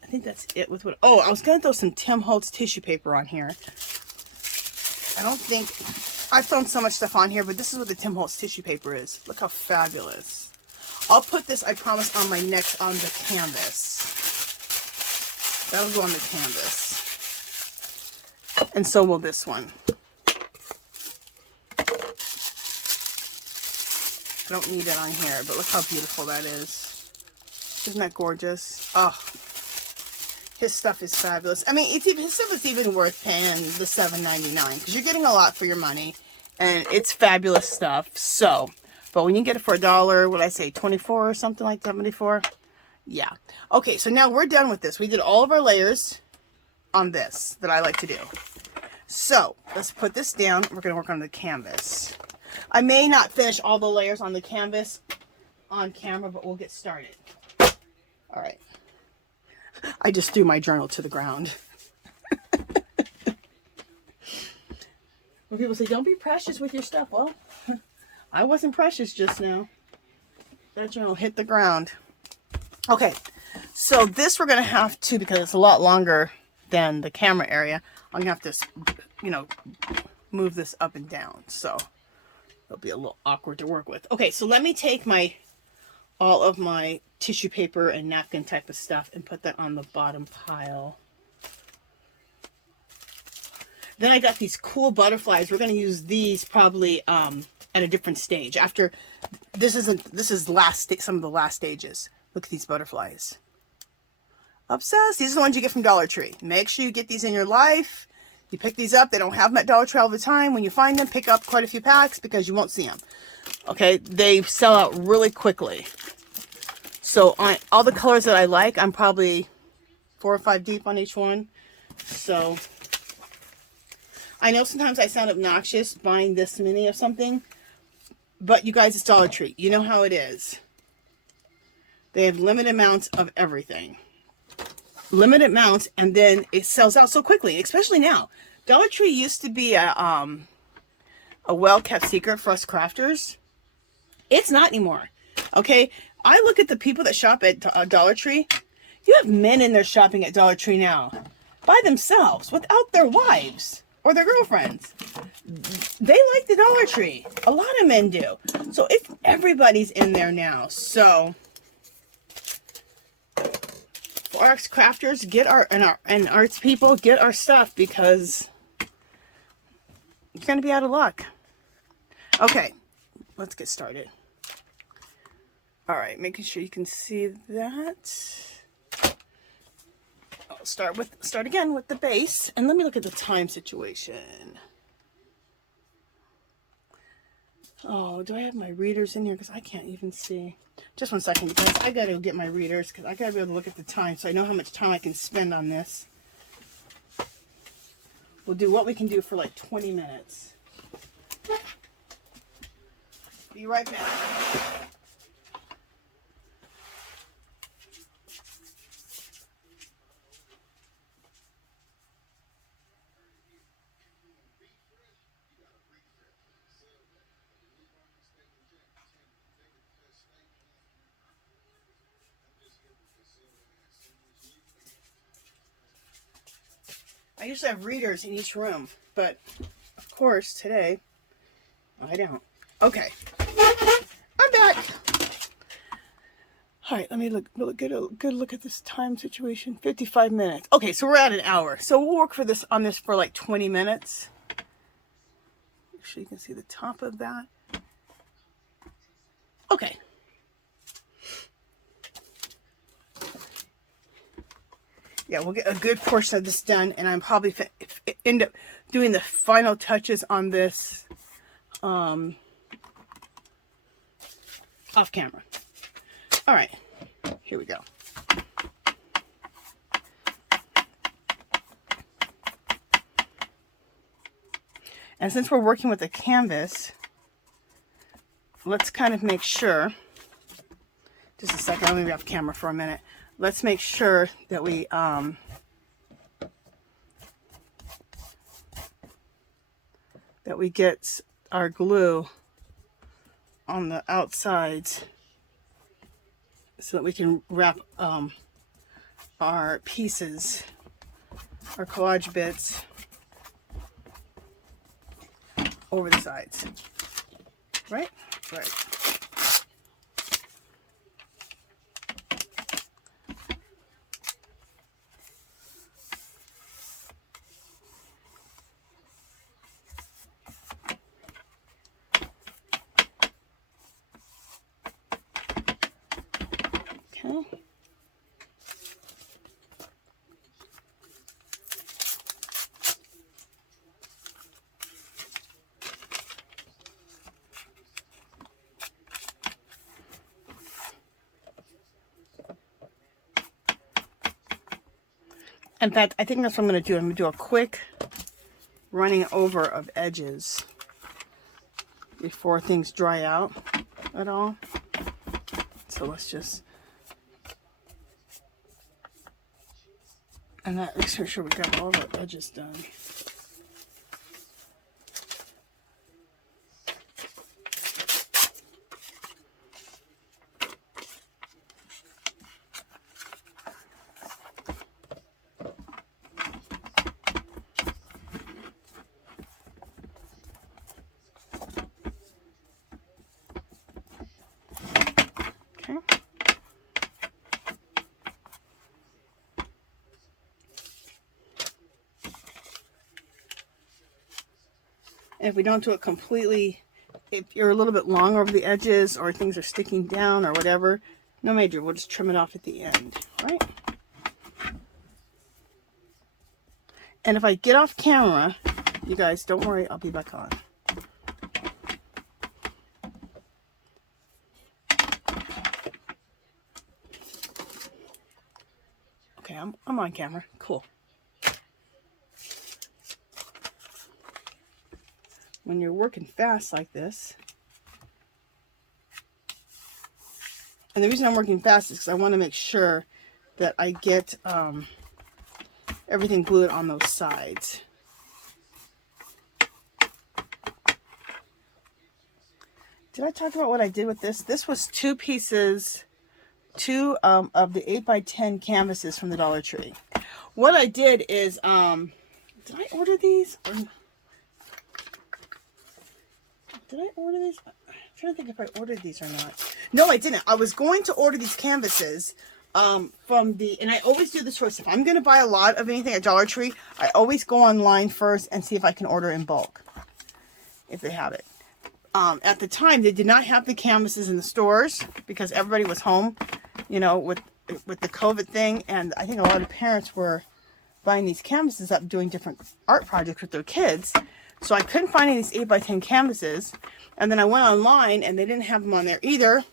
think that's it with what. Oh, I was gonna throw some Tim Holtz tissue paper on here. I don't think I found so much stuff on here, but this is what the Tim Holtz tissue paper is. Look how fabulous. I'll put this, I promise, on my next, on the canvas. That'll go on the canvas. And so will this one. I don't need it on here, but look how beautiful that is. Isn't that gorgeous? Oh, his stuff is fabulous. I mean, his stuff is even worth paying the $7.99 because you're getting a lot for your money, and it's fabulous stuff. So, but when you get it for $1, what I say, 24 or something like that, 74? Yeah. Okay, so now we're done with this. We did all of our layers on this that I like to do. So let's put this down. We're going to work on the canvas. I may not finish all the layers on the canvas on camera, but we'll get started. All right. I just threw my journal to the ground. When people say, don't be precious with your stuff. Well, I wasn't precious just now. That journal hit the ground. Okay, so this we're going to have to, because it's a lot longer than the camera area, I'm going to have to, move this up and down. So it'll be a little awkward to work with. Okay, so let me take all of my tissue paper and napkin type of stuff and put that on the bottom pile. Then I got these cool butterflies. We're going to use these probably at a different stage. After this is some of the last stages. Look at these butterflies. Obsessed. These are the ones you get from Dollar Tree. Make sure you get these in your life. You pick these up. They don't have them at Dollar Tree all the time. When you find them, pick up quite a few packs because you won't see them. Okay, they sell out really quickly. So on all the colors that I like, I'm probably 4 or 5 deep on each one. So I know sometimes I sound obnoxious buying this many of something, but you guys, it's Dollar Tree. You know how it is. They have limited amounts of everything. Limited amounts, and then it sells out so quickly, especially now. Dollar Tree used to be a well-kept secret for us crafters. It's not anymore. Okay? I look at the people that shop at Dollar Tree. You have men in there shopping at Dollar Tree now by themselves without their wives or their girlfriends. They like the Dollar Tree. A lot of men do. So everybody's in there now. So for arts crafters, and arts people, get our stuff because you're going to be out of luck. Okay, let's get started. All right, making sure you can see that. I'll start again with the base, and let me look at the time situation. Oh, do I have my readers in here? Because I can't even see. Just 1 second, you guys. I gotta go get my readers because I gotta be able to look at the time so I know how much time I can spend on this. We'll do what we can do for like 20 minutes. Be right back. I usually have readers in each room, but of course today I don't. Okay, I'm back. All right, let me get a good look at this time situation. 55 minutes. Okay, so we're at an hour. So we'll work on this for like 20 minutes. Make sure you can see the top of that. Okay. Yeah, we'll get a good portion of this done, and I'm probably end up doing the final touches on this off camera. All right, here we go. And since we're working with a canvas, let's kind of make sure, just a second, I'll leave you off camera for a minute. Let's make sure that we get our glue on the outsides so that we can wrap our pieces, our collage bits, over the sides. Right? Right. Okay. In fact, I think that's what I'm going to do. I'm going to do a quick running over of edges before things dry out at all. So let's just, and that makes sure we got all the edges done. And if we don't do it completely, if you're a little bit long over the edges or things are sticking down or whatever, no major, we'll just trim it off at the end, right? And if I get off camera, you guys, don't worry, I'll be back on. Okay, I'm on camera, cool. When you're working fast like this, and the reason I'm working fast is because I want to make sure that I get everything glued on those sides. Did I talk about what I did with this? This was two pieces, two of the 8x10 canvases from the Dollar Tree. What I did is, did I order these? Did I order these? I'm trying to think if I ordered these or not. No, I didn't. I was going to order these canvases from the, and I always do this choice. If I'm going to buy a lot of anything at Dollar Tree, I always go online first and see if I can order in bulk, if they have it. At the time, they did not have the canvases in the stores because everybody was home, you know, with the COVID thing. And I think a lot of parents were buying these canvases up, doing different art projects with their kids. So I couldn't find any of these 8x10 canvases. And then I went online and they didn't have them on there either.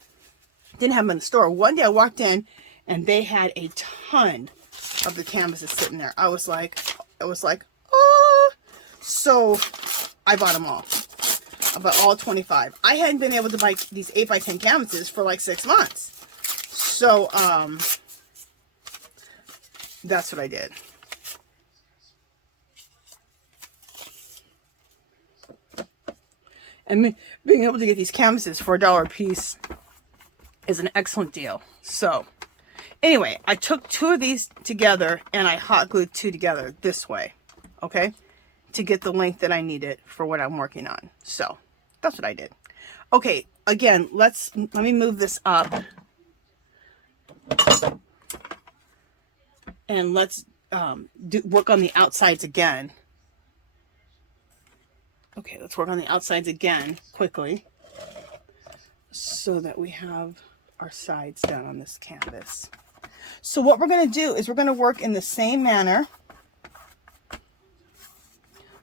Didn't have them in the store. One day I walked in and they had a ton of the canvases sitting there. I was like, oh. So I bought them all. but all 25. I hadn't been able to buy these 8x10 canvases for like 6 months. So, that's what I did. And being able to get these canvases for $1 a piece is an excellent deal. So, anyway, I took 2 of these together and I hot glued 2 together this way, okay, to get the length that I needed for what I'm working on. So, that's what I did. Okay, again, let me move this up. And let's work on the outsides again. Okay, let's work on the outsides again quickly so that we have our sides done on this canvas. So what we're going to do is we're going to work in the same manner.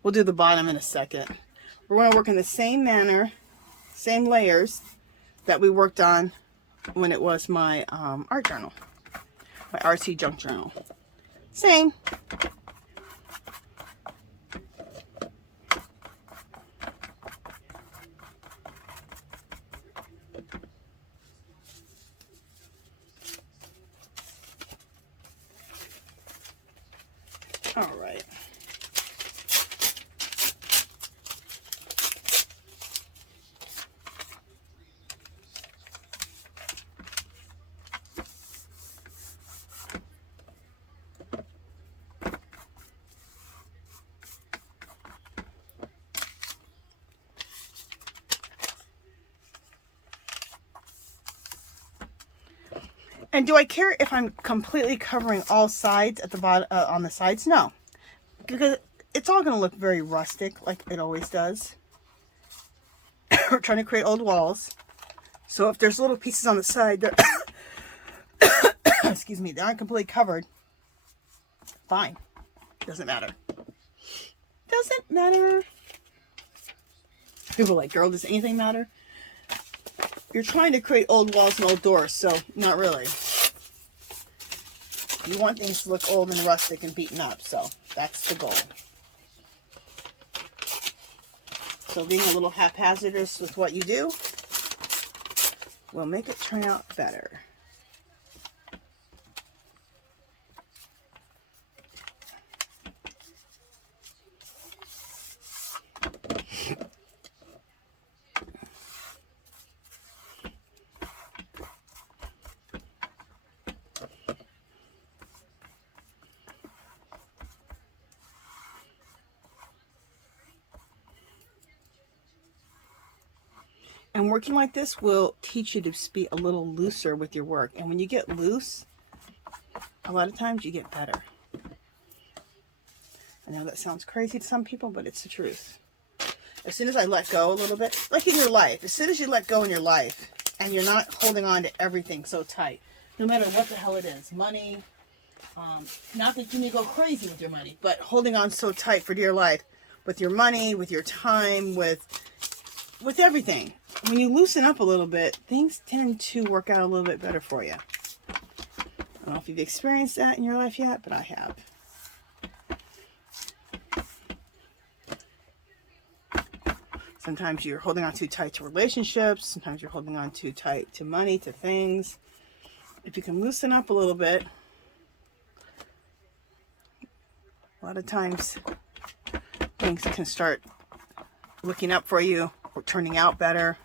We'll do the bottom in a second. We're going to work in the same manner, same layers that we worked on when it was my art journal, my RC junk journal. Same. All right. And do I care if I'm completely covering all sides at the bottom, on the sides? No, because it's all going to look very rustic like it always does. We're trying to create old walls. So if there's little pieces on the side that, excuse me, they aren't completely covered, fine. Doesn't matter. Doesn't matter. People are like, girl, does anything matter? You're trying to create old walls and old doors, so not really. You want things to look old and rustic and beaten up, so that's the goal. So being a little haphazardous with what you do will make it turn out better. And working like this will teach you to be a little looser with your work. And when you get loose, a lot of times you get better. I know that sounds crazy to some people, but it's the truth. As soon as I let go a little bit, like in your life, as soon as you let go in your life and you're not holding on to everything so tight, no matter what the hell it is, money, not that you may go crazy with your money, but holding on so tight for dear life with your money, with your time, with everything. When you loosen up a little bit, things tend to work out a little bit better for you. I don't know if you've experienced that in your life yet, but I have. Sometimes you're holding on too tight to relationships. Sometimes you're holding on too tight to money, to things. If you can loosen up a little bit, a lot of times things can start looking up for you or turning out better.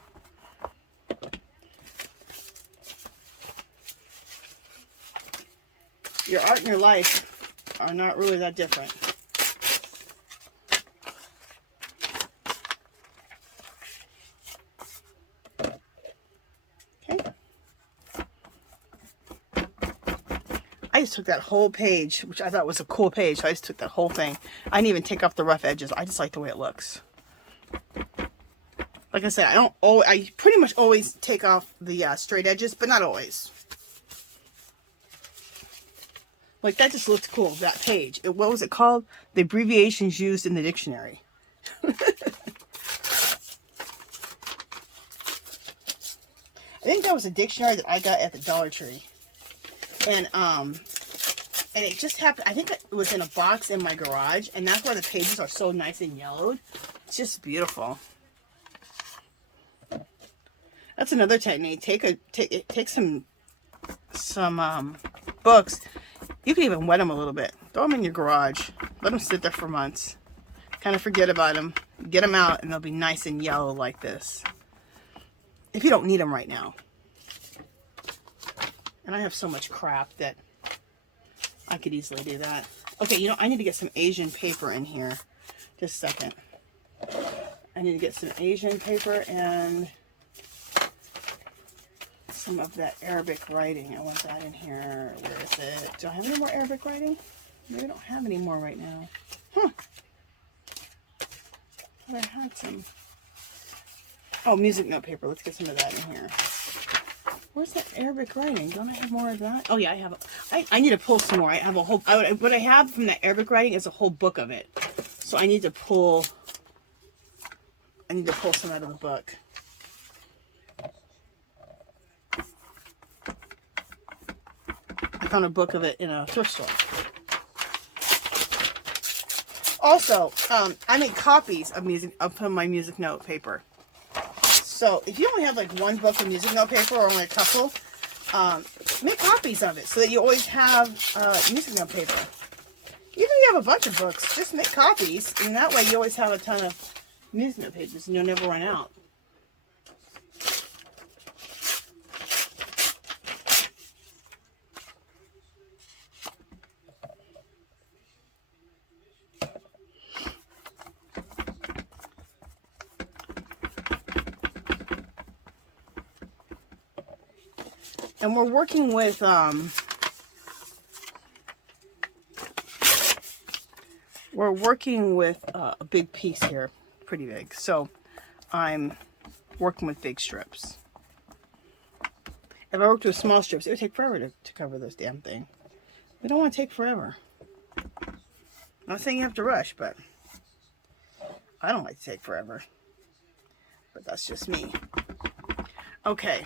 Your art and your life are not really that different. Okay. I just took that whole page, which I thought was a cool page. So I just took that whole thing. I didn't even take off the rough edges. I just like the way it looks. Like I said, I pretty much always take off the straight edges, but not always. Like, that just looked cool, that page. What was it called? The abbreviations used in the dictionary. I think that was a dictionary that I got at the Dollar Tree. And it just happened, I think it was in a box in my garage, and that's why the pages are so nice and yellowed. It's just beautiful. That's another technique. Take some books. You can even wet them a little bit. Throw them in your garage. Let them sit there for months. Kind of forget about them. Get them out and they'll be nice and yellow like this. If you don't need them right now. And I have so much crap that I could easily do that. Okay, you know, I need to get some Asian paper in here. Just a second. I need to get some Asian paper and some of that Arabic writing. I want that in here. Where is it? Do I have any more Arabic writing? Maybe I don't have any more right now. Huh. I had some. Oh, music note paper. Let's get some of that in here. Where's that Arabic writing? Don't I have more of that? Oh yeah, I have. I need to pull some more. I have a whole. What I have from that Arabic writing is a whole book of it. So I need to pull. I need to pull some out of the book. I found a book of it in a thrift store. Also, I make copies of my music note paper. So if you only have like one book of music note paper or only a couple, make copies of it so that you always have music note paper. Even if you have a bunch of books, just make copies, and that way you always have a ton of music note papers and you'll never run out. And we're working with a big piece here, pretty big. So I'm working with big strips. If I worked with small strips, it would take forever to cover this damn thing. We don't want to take forever. I'm not saying you have to rush, but I don't like to take forever. But that's just me. Okay.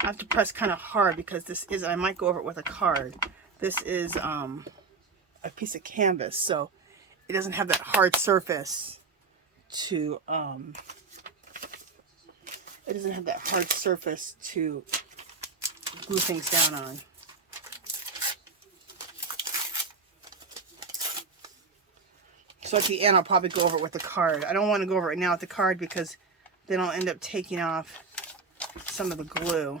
I have to press kind of hard because this is, I might go over it with a card. This is a piece of canvas, so it doesn't have that hard surface to, glue things down on. So at the end, I'll probably go over it with a card. I don't want to go over it now with the card because then I'll end up taking off some of the glue.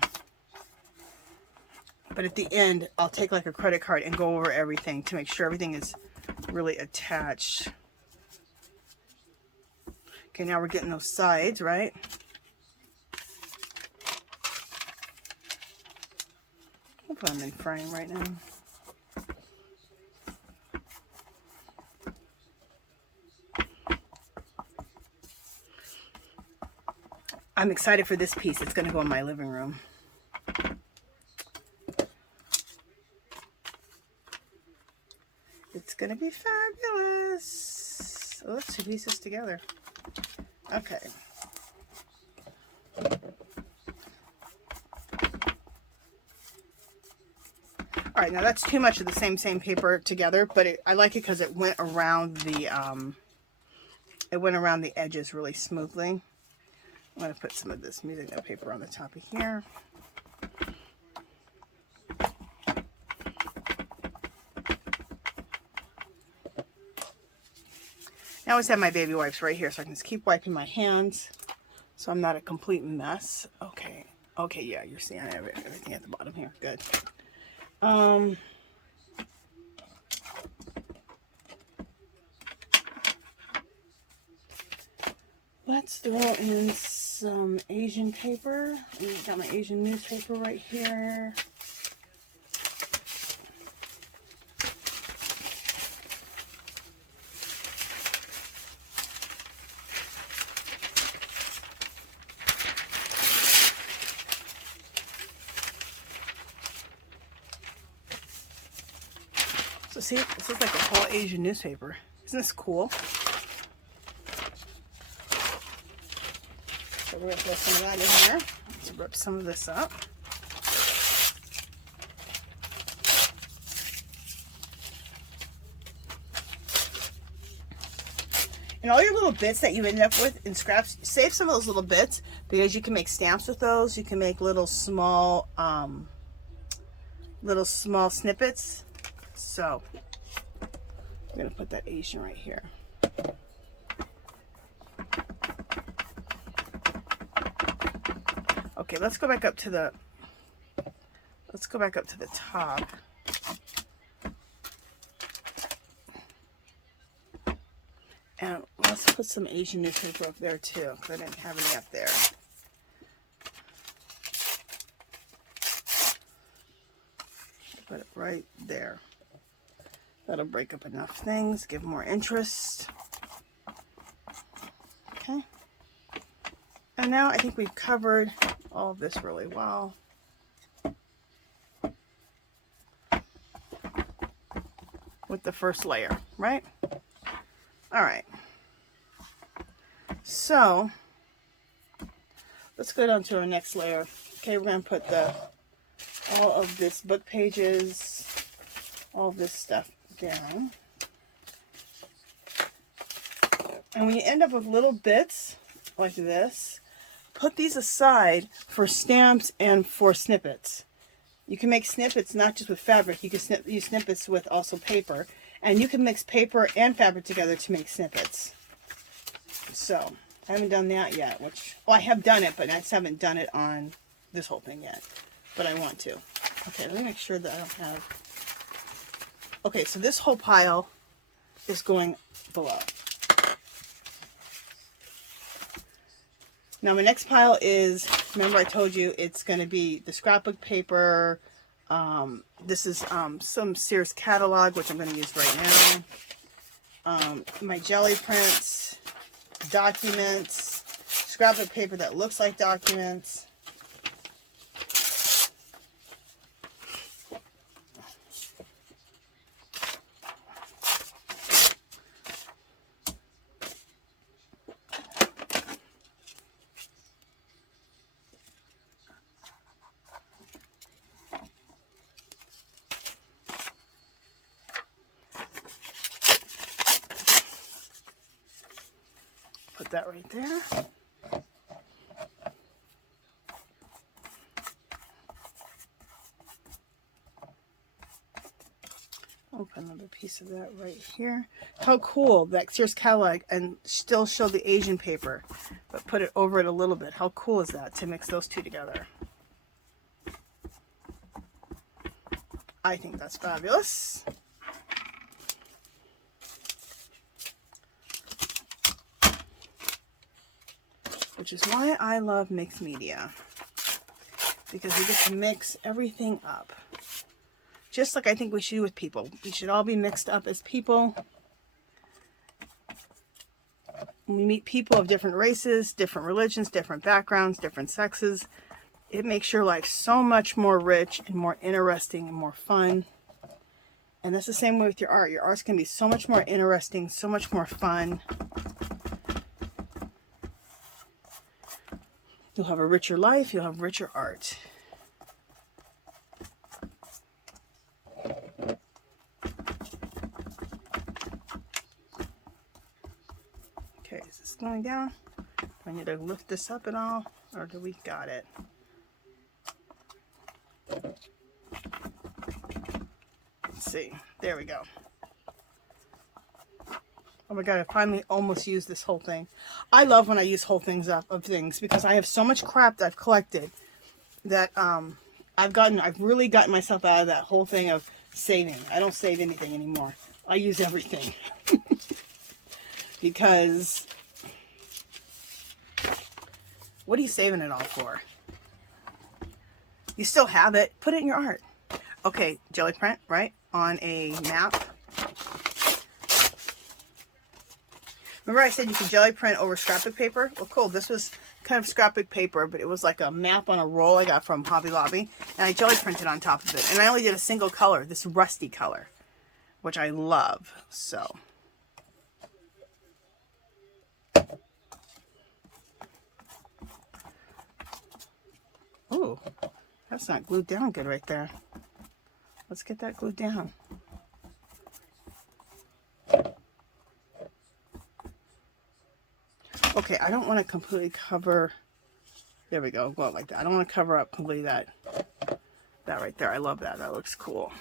But at the end, I'll take like a credit card and go over everything to make sure everything is really attached. Okay, now we're getting those sides, right? I'll put them in frame right now. I'm excited for this piece. It's going to go in my living room. It's going to be fabulous. Oh, let's two pieces together. Okay. All right, now that's too much of the same paper together, but I like it because it went around the edges really smoothly. I'm going to put some of this music note paper on the top of here. I always have my baby wipes right here, so I can just keep wiping my hands so I'm not a complete mess. Okay. Okay, yeah, you're seeing everything at the bottom here. Good. Let's throw in some Asian paper. I've got my Asian newspaper right here. So see, this is like a whole Asian newspaper. Isn't this cool? So we're going to throw some of that in here. Let's rip some of this up. And all your little bits that you end up with in scraps, save some of those little bits because you can make stamps with those. You can make little small snippets. So I'm gonna put that Asian right here. Okay, let's go back up to the top. And let's put some Asian newspaper up there too, because I didn't have any up there. Put it right there. That'll break up enough things, give more interest. Okay. And now I think we've covered all of this really well. With the first layer, right? All right. So let's go down to our next layer. Okay, we're going to put all of this book pages, all this stuff down. And when you end up with little bits like this, put these aside for stamps and for snippets. You can make snippets not just with fabric, you can use snippets with also paper. And you can mix paper and fabric together to make snippets. So, I haven't done that yet, well, I have done it, but I just haven't done it on this whole thing yet. But I want to. Okay, let me make sure that I don't have... Okay, so this whole pile is going below. Now, my next pile is, remember I told you, it's going to be the scrapbook paper. This is some Sears catalog, which I'm going to use right now. My jelly prints, documents, scrapbook paper that looks like documents. Put that right there. Open another piece of that right here. How cool, that Sears catalog, and still show the Asian paper, but put it over it a little bit. How cool is that to mix those two together? I think that's fabulous. Which is why I love mixed media, because we get to mix everything up. Just like I think we should do with people. We should all be mixed up as people. When we meet people of different races, different religions, different backgrounds, different sexes, it makes your life so much more rich and more interesting and more fun. And that's the same way with your art. Your art's going to be so much more interesting, so much more fun. You'll have a richer life, you'll have richer art. Okay, is this going down? Do I need to lift this up at all? Or do we got it? Let's see. There we go. Oh my God, I finally almost used this whole thing. I love when I use whole things up of things because I have so much crap that I've collected that I've really gotten myself out of that whole thing of saving. I don't save anything anymore. I use everything. Because what are you saving it all for? You still have it. Put it in your art. Okay, jelly print, right? On a map. Remember I said you could jelly print over scrapbook paper? Well, cool. This was kind of scrapbook paper, but it was like a map on a roll I got from Hobby Lobby. And I jelly printed on top of it. And I only did a single color, this rusty color, which I love. So. Ooh, that's not glued down good right there. Let's get that glued down. Okay, I don't want to completely cover. There we go. Go out like that. I don't want to cover up completely that right there. I love that. That looks cool.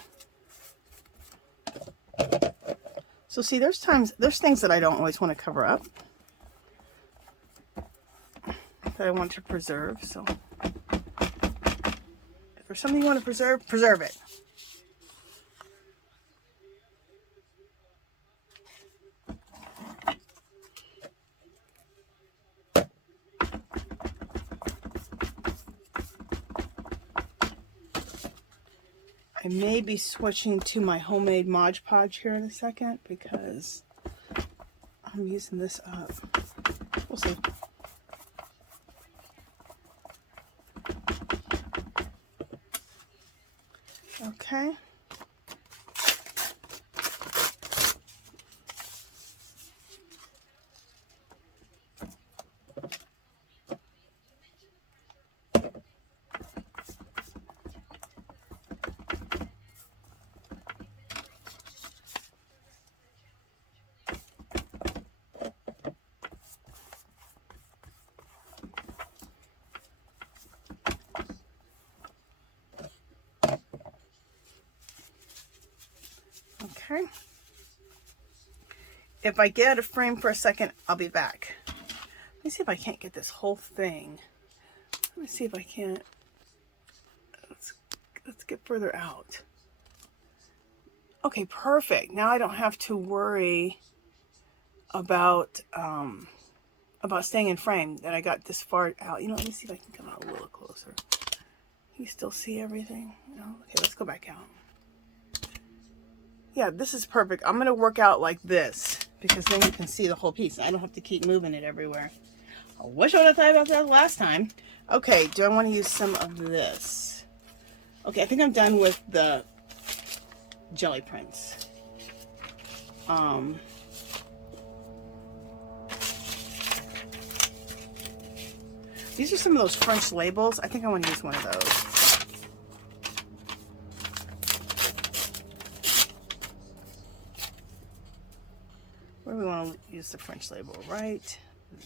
So see, there's things that I don't always want to cover up, that I want to preserve. So if there's something you want to preserve, preserve it. I may be switching to my homemade Mod Podge here in a second because I'm using this up. We'll see. Okay. Okay. If I get out of frame for a second, I'll be back. Let me see if I can't get this whole thing. Let me see if I can't. Let's get further out. Okay, perfect. Now I don't have to worry about staying in frame, that I got this far out. You know, let me see if I can come out a little closer. You still see everything? No? Okay, let's go back out. Yeah, this is perfect. I'm going to work out like this because then you can see the whole piece. I don't have to keep moving it everywhere. I wish I would have thought about that last time. Okay, do I want to use some of this? Okay, I think I'm done with the jelly prints. These are some of those French labels. I think I want to use one of those. Where do we want to use the French label? Right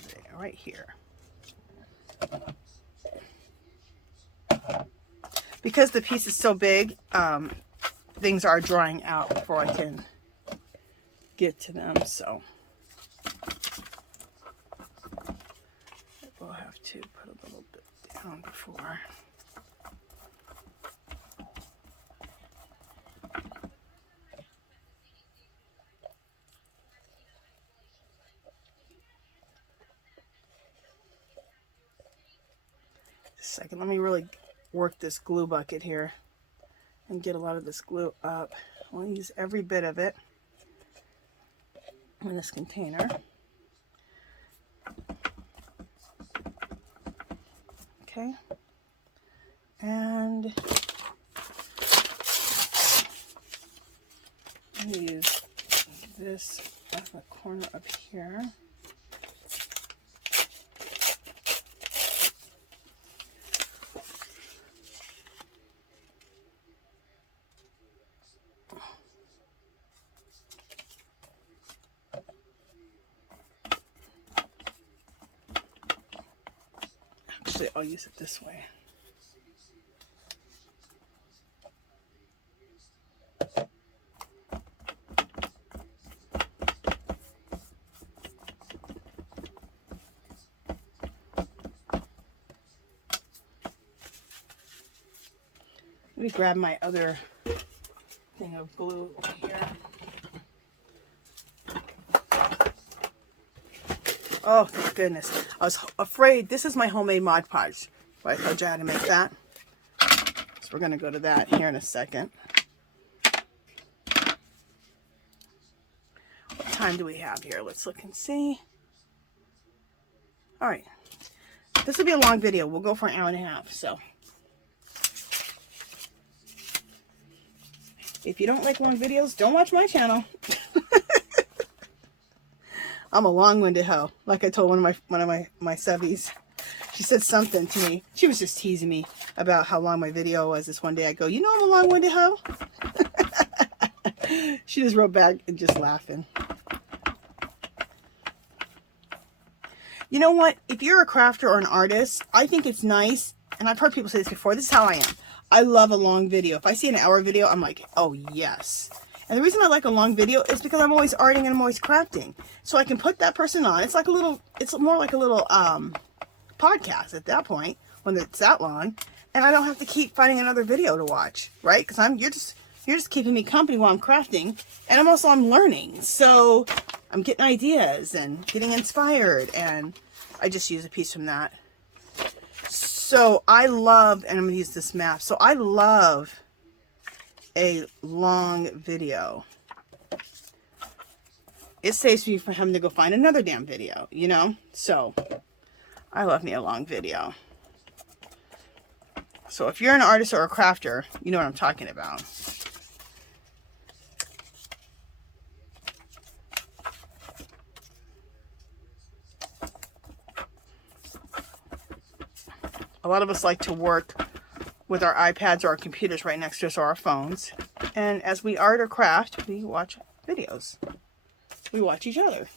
there, right here. Because the piece is so big, things are drying out before I can get to them, so we'll have to put a little bit down before. Second, let me really work this glue bucket here and get a lot of this glue up. I want to use every bit of it in this container. Okay, and I'm going to use this at the corner up here. Actually, I'll use it this way. Let me grab my other thing of glue over here. Oh, thank goodness. I was afraid. This is my homemade Mod Podge, but I told you how to make that. So we're going to go to that here in a second. What time do we have here? Let's look and see. All right. This will be a long video. We'll go for an hour and a half. So if you don't like long videos, don't watch my channel. I'm a long-winded hoe. Like I told one of my subbies. She said something to me. She was just teasing me about how long my video was. This one day I go, you know I'm a long-winded hoe? She just wrote back and just laughing. You know what? If you're a crafter or an artist, I think it's nice, and I've heard people say this before, this is how I am. I love a long video. If I see an hour video, I'm like, oh yes. And the reason I like a long video is because I'm always arting and I'm always crafting. So I can put that person on. It's like a little, it's more like a little podcast at that point when it's that long. And I don't have to keep finding another video to watch, right? Because you're just keeping me company while I'm crafting. And I'm learning. So I'm getting ideas and getting inspired. And I just use a piece from that. So I love, and I'm going to use this map. So I love a long video. It saves me from having to go find another damn video, you know? So I love me a long video. So if you're an artist or a crafter, you know what I'm talking about. A lot of us like to work with our iPads or our computers right next to us or our phones. And as we art or craft, we watch videos. We watch each other.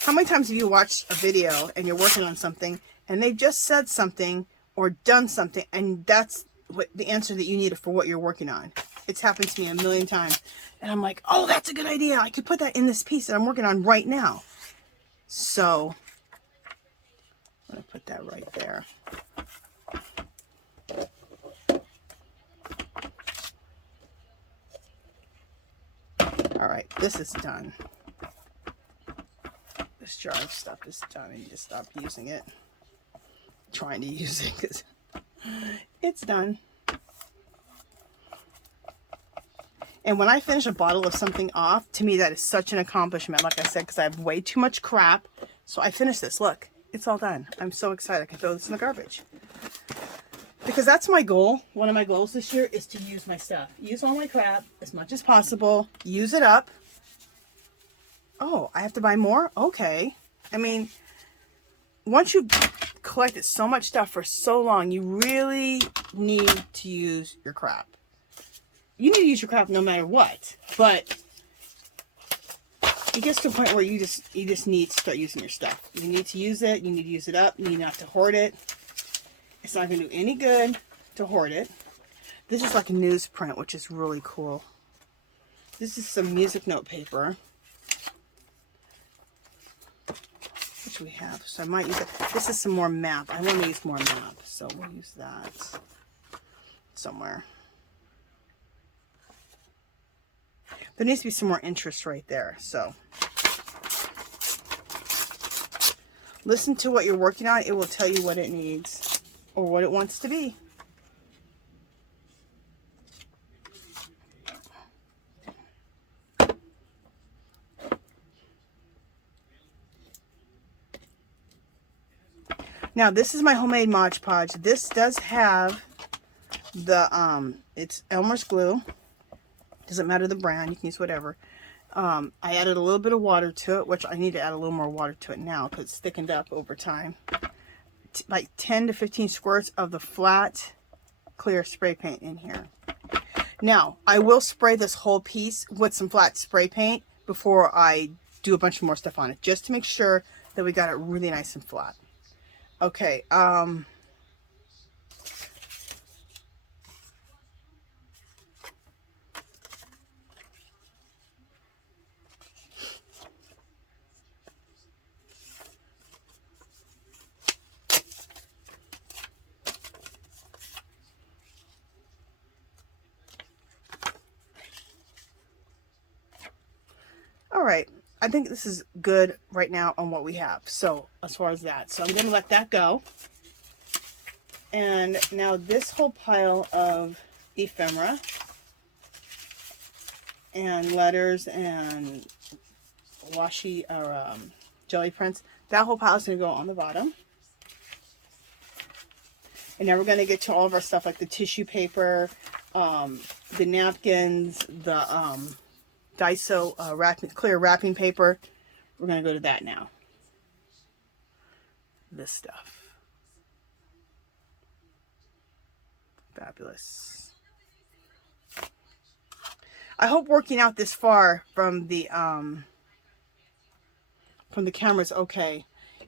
How many times have you watched a video and you're working on something and they've just said something or done something and that's what the answer that you needed for what you're working on? It's happened to me a million times. And I'm like, oh, that's a good idea. I could put that in this piece that I'm working on right now. So I'm going to put that right there. All right, this is done. This jar of stuff is done. I need to stop using it. Trying to use it because it's done. And when I finish a bottle of something off, to me that is such an accomplishment, like I said, because I have way too much crap. So I finished this. Look, it's all done. I'm so excited. I can throw this in the garbage. Because that's my goal. One of my goals this year is to use my stuff. Use all my crap as much as possible. Use it up. Oh, I have to buy more? Okay. I mean, once you've collected so much stuff for so long, you really need to use your crap. You need to use your crap no matter what, but it gets to a point where you just need to start using your stuff. You need to use it. You need to use it up. You need not to hoard it. It's not going to do any good to hoard it. This is like a newsprint, which is really cool. This is some music note paper, which we have. So I might use it. This is some more map. I want to use more map, so we'll use that somewhere. There needs to be some more interest right there. So listen to what you're working on. It will tell you what it needs or what it wants to be. Now this is my homemade Mod Podge. This does have the it's Elmer's glue. Doesn't matter the brand, you can use whatever. I added a little bit of water to it, which I need to add a little more water to it now because it's thickened up over time. Like 10 to 15 squirts of the flat clear spray paint in here. Now, I will spray this whole piece with some flat spray paint before I do a bunch more stuff on it, just to make sure that we got it really nice and flat. Okay, all right, I think this is good right now on what we have. So as far as that, so I'm going to let that go. And now this whole pile of ephemera and letters and washi or jelly prints, that whole pile is going to go on the bottom. And now we're going to get to all of our stuff like the tissue paper, the napkins, the Daiso clear wrapping paper. We're going to go to that now. This stuff. Fabulous. I hope working out this far from the camera is okay.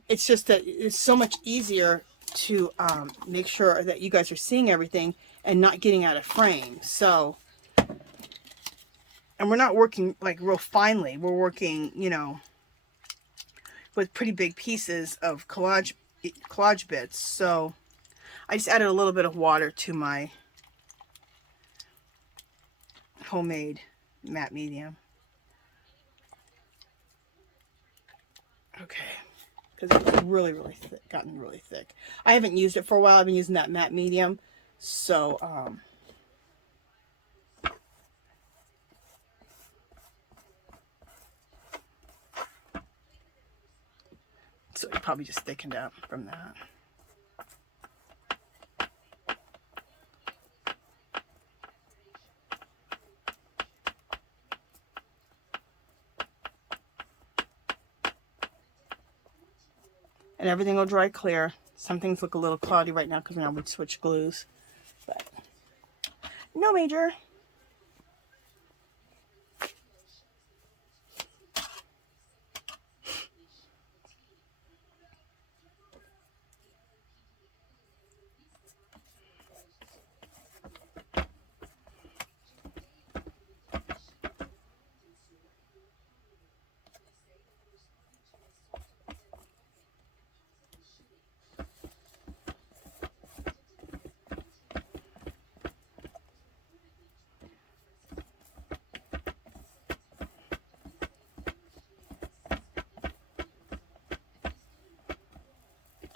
It's just that it's so much easier to make sure that you guys are seeing everything and not getting out of frame. So, and we're not working like real finely. We're working, you know, with pretty big pieces of collage bits. So I just added a little bit of water to my homemade matte medium. Okay, because it's really, really thick, gotten really thick. I haven't used it for a while. I've been using that matte medium. So, so it probably just thickened up from that. And everything will dry clear. Some things look a little cloudy right now because now we switch glues. But no major.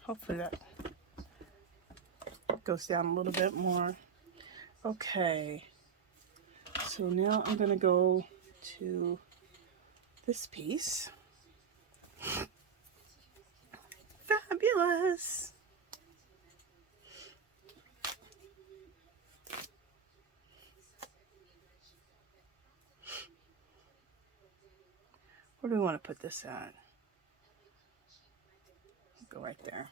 Hopefully that goes down a little bit more. Okay, so now I'm going to go to this piece. Fabulous! Where do we want to put this at? Go right there.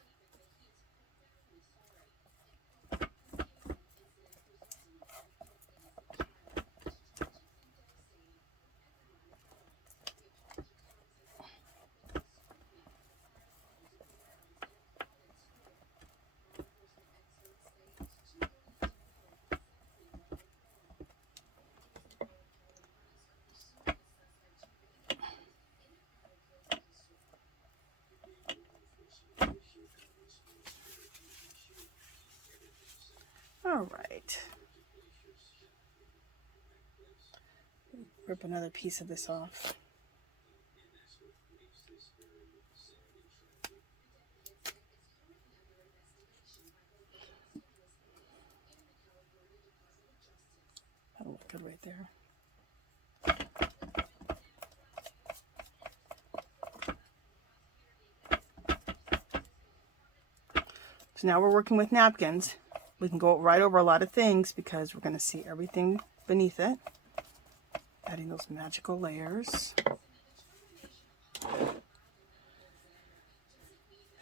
All right. Rip another piece of this off. That'll look good right there. So now we're working with napkins. We can go right over a lot of things because we're going to see everything beneath it. Adding those magical layers.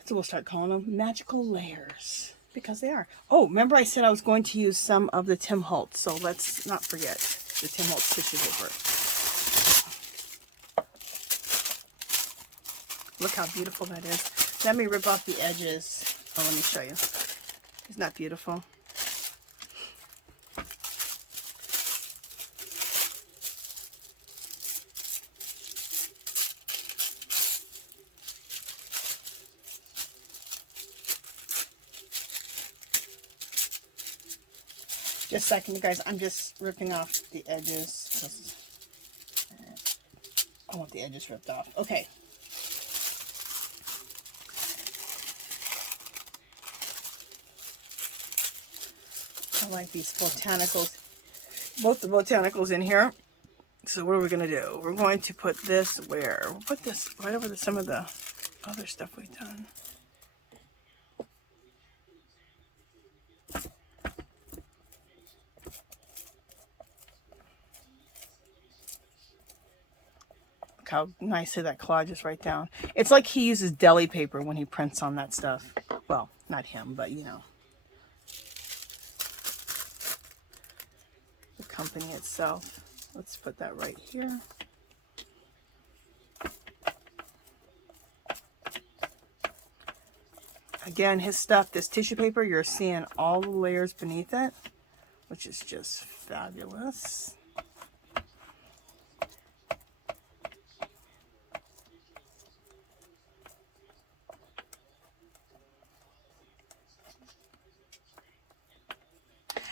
So we'll start calling them magical layers because they are. Oh, remember I said I was going to use some of the Tim Holtz, so let's not forget the Tim Holtz tissue paper. Look how beautiful that is. Let me rip off the edges. Oh, let me show you. Isn't that beautiful? Just a second, you guys. I'm just ripping off the edges. I want the edges ripped off. Okay. I like these botanicals. Both the botanicals in here. So what are we going to do? We're going to put this where? We'll put this right over some of the other stuff we've done. Look how nicely that collage is right down. It's like he uses deli paper when he prints on that stuff. Well, not him, but you know. The company itself. Let's put that right here. Again, his stuff, this tissue paper, you're seeing all the layers beneath it, which is just fabulous.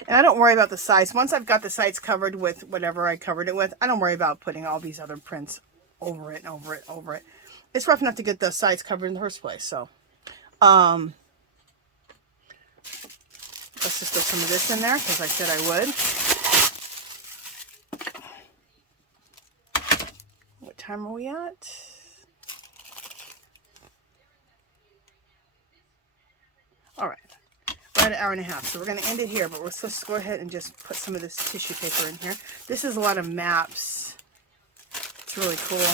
And I don't worry about the sides. Once I've got the sides covered with whatever I covered it with, I don't worry about putting all these other prints over it and over it, over it. It's rough enough to get the sides covered in the first place, so. Let's just throw some of this in there, because I said I would. What time are we at? All right. We're at an hour and a half, so we're going to end it here, but let's just go ahead and just put some of this tissue paper in here. This is a lot of maps. It's really cool.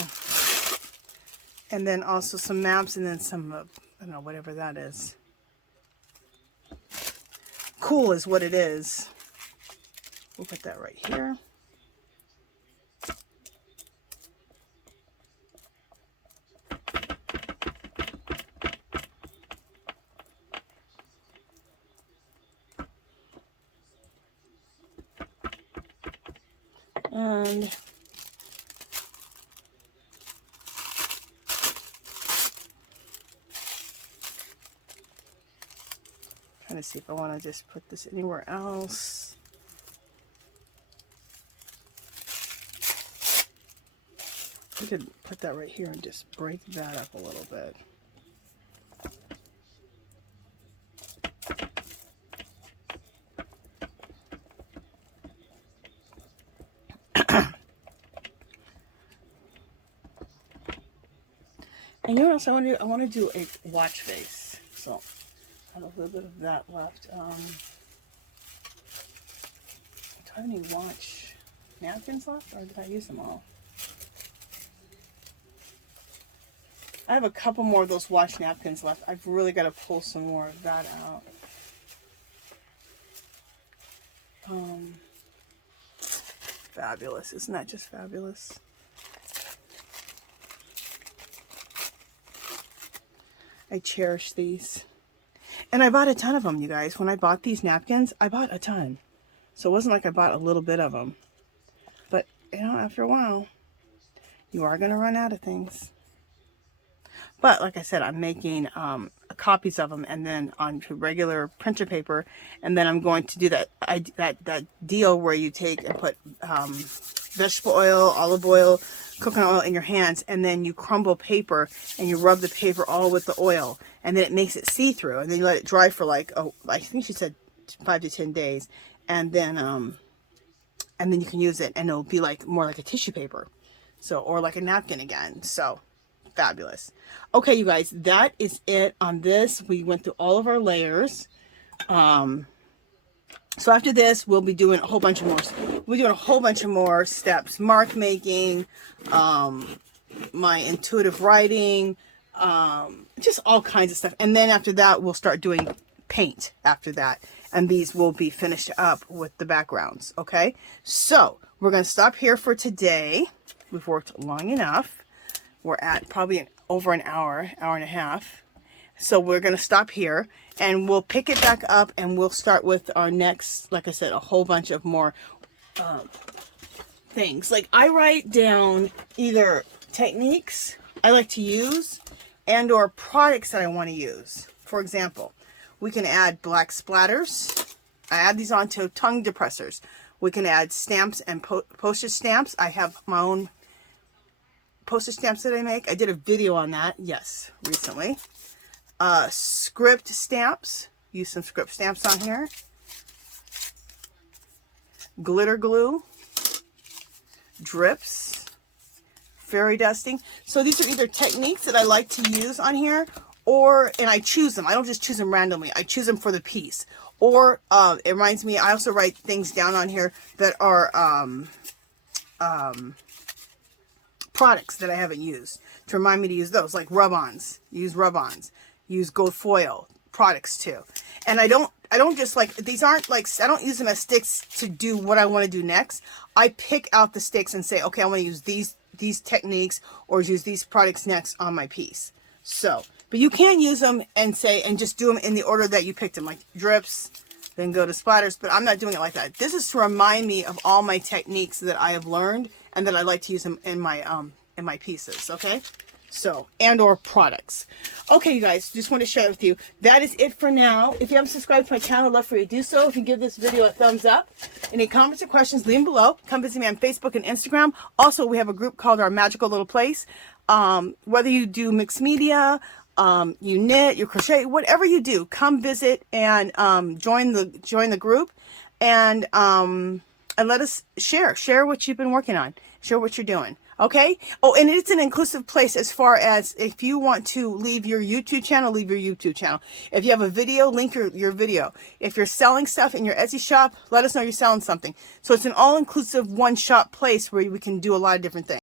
And then also some maps, and then some, I don't know, whatever that is. Cool is what it is. We'll put that right here. And trying to see if I want to just put this anywhere else. I could put that right here and just break that up a little bit. And you know what else I want to do? I want to do a watch face. So I have a little bit of that left. Do I have any watch napkins left, or did I use them all? I have a couple more of those watch napkins left. I've really got to pull some more of that out. Fabulous. Isn't that just fabulous? I cherish these. And I bought a ton of them, you guys. When I bought these napkins, I bought a ton. So it wasn't like I bought a little bit of them. But, you know, after a while, you are going to run out of things. But, like I said, I'm making copies of them and then onto regular printer paper. And then I'm going to do that deal where you take and put vegetable oil, olive oil, coconut oil in your hands, and then you crumble paper and you rub the paper all with the oil, and then it makes it see-through, and then you let it dry for like, oh, I think she said 5 to 10 days, and then you can use it, and it'll be like more like a tissue paper, so, or like a napkin again. So fabulous. Okay, you guys, that is it on this. We went through all of our layers. So after this, we'll be doing a whole bunch of more. We're doing a whole bunch of more steps: mark making, my intuitive writing, just all kinds of stuff. And then after that, we'll start doing paint after that. And these will be finished up with the backgrounds. Okay, so we're going to stop here for today. We've worked long enough. We're at probably over an hour, hour and a half. So we're going to stop here, and we'll pick it back up, and we'll start with our next, like I said, a whole bunch of more things. Like, I write down either techniques I like to use and or products that I want to use. For example, we can add black splatters. I add these onto tongue depressors. We can add stamps and postage stamps. I have my own postage stamps that I make. I did a video on that, yes, recently. Script stamps. Use some script stamps on here. Glitter glue. Drips. Fairy dusting. So these are either techniques that I like to use on here, or, and I choose them. I don't just choose them randomly. I choose them for the piece. Or, it reminds me, I also write things down on here that are, products that I haven't used to remind me to use those, like rub-ons. Use rub-ons. Use gold foil products too. And I don't I don't just like, these aren't like, I don't use them as sticks to do what I want to do next. I pick out the sticks and say, okay, I want to use these techniques or use these products next on my piece. So, but you can use them and say, and just do them in the order that you picked them, like drips, then go to splatters, but I'm not doing it like that. This is to remind me of all my techniques that I have learned and that I like to use them in my pieces, okay? So, and or products. Okay, you guys, just want to share it with you. That is it for now. If you haven't subscribed to my channel, I'd love for you to do so. If you give this video a thumbs up. Any comments or questions, leave them below. Come visit me on Facebook and Instagram. Also, we have a group called Our Magical Little Place. Whether you do mixed media, you knit, you crochet, whatever you do, come visit and join the group and let us share what you've been working on, share what you're doing. Okay. Oh, and it's an inclusive place as far as if you want to leave your YouTube channel, leave your YouTube channel. If you have a video, link your video. If you're selling stuff in your Etsy shop, let us know you're selling something. So it's an all-inclusive one-shop place where we can do a lot of different things.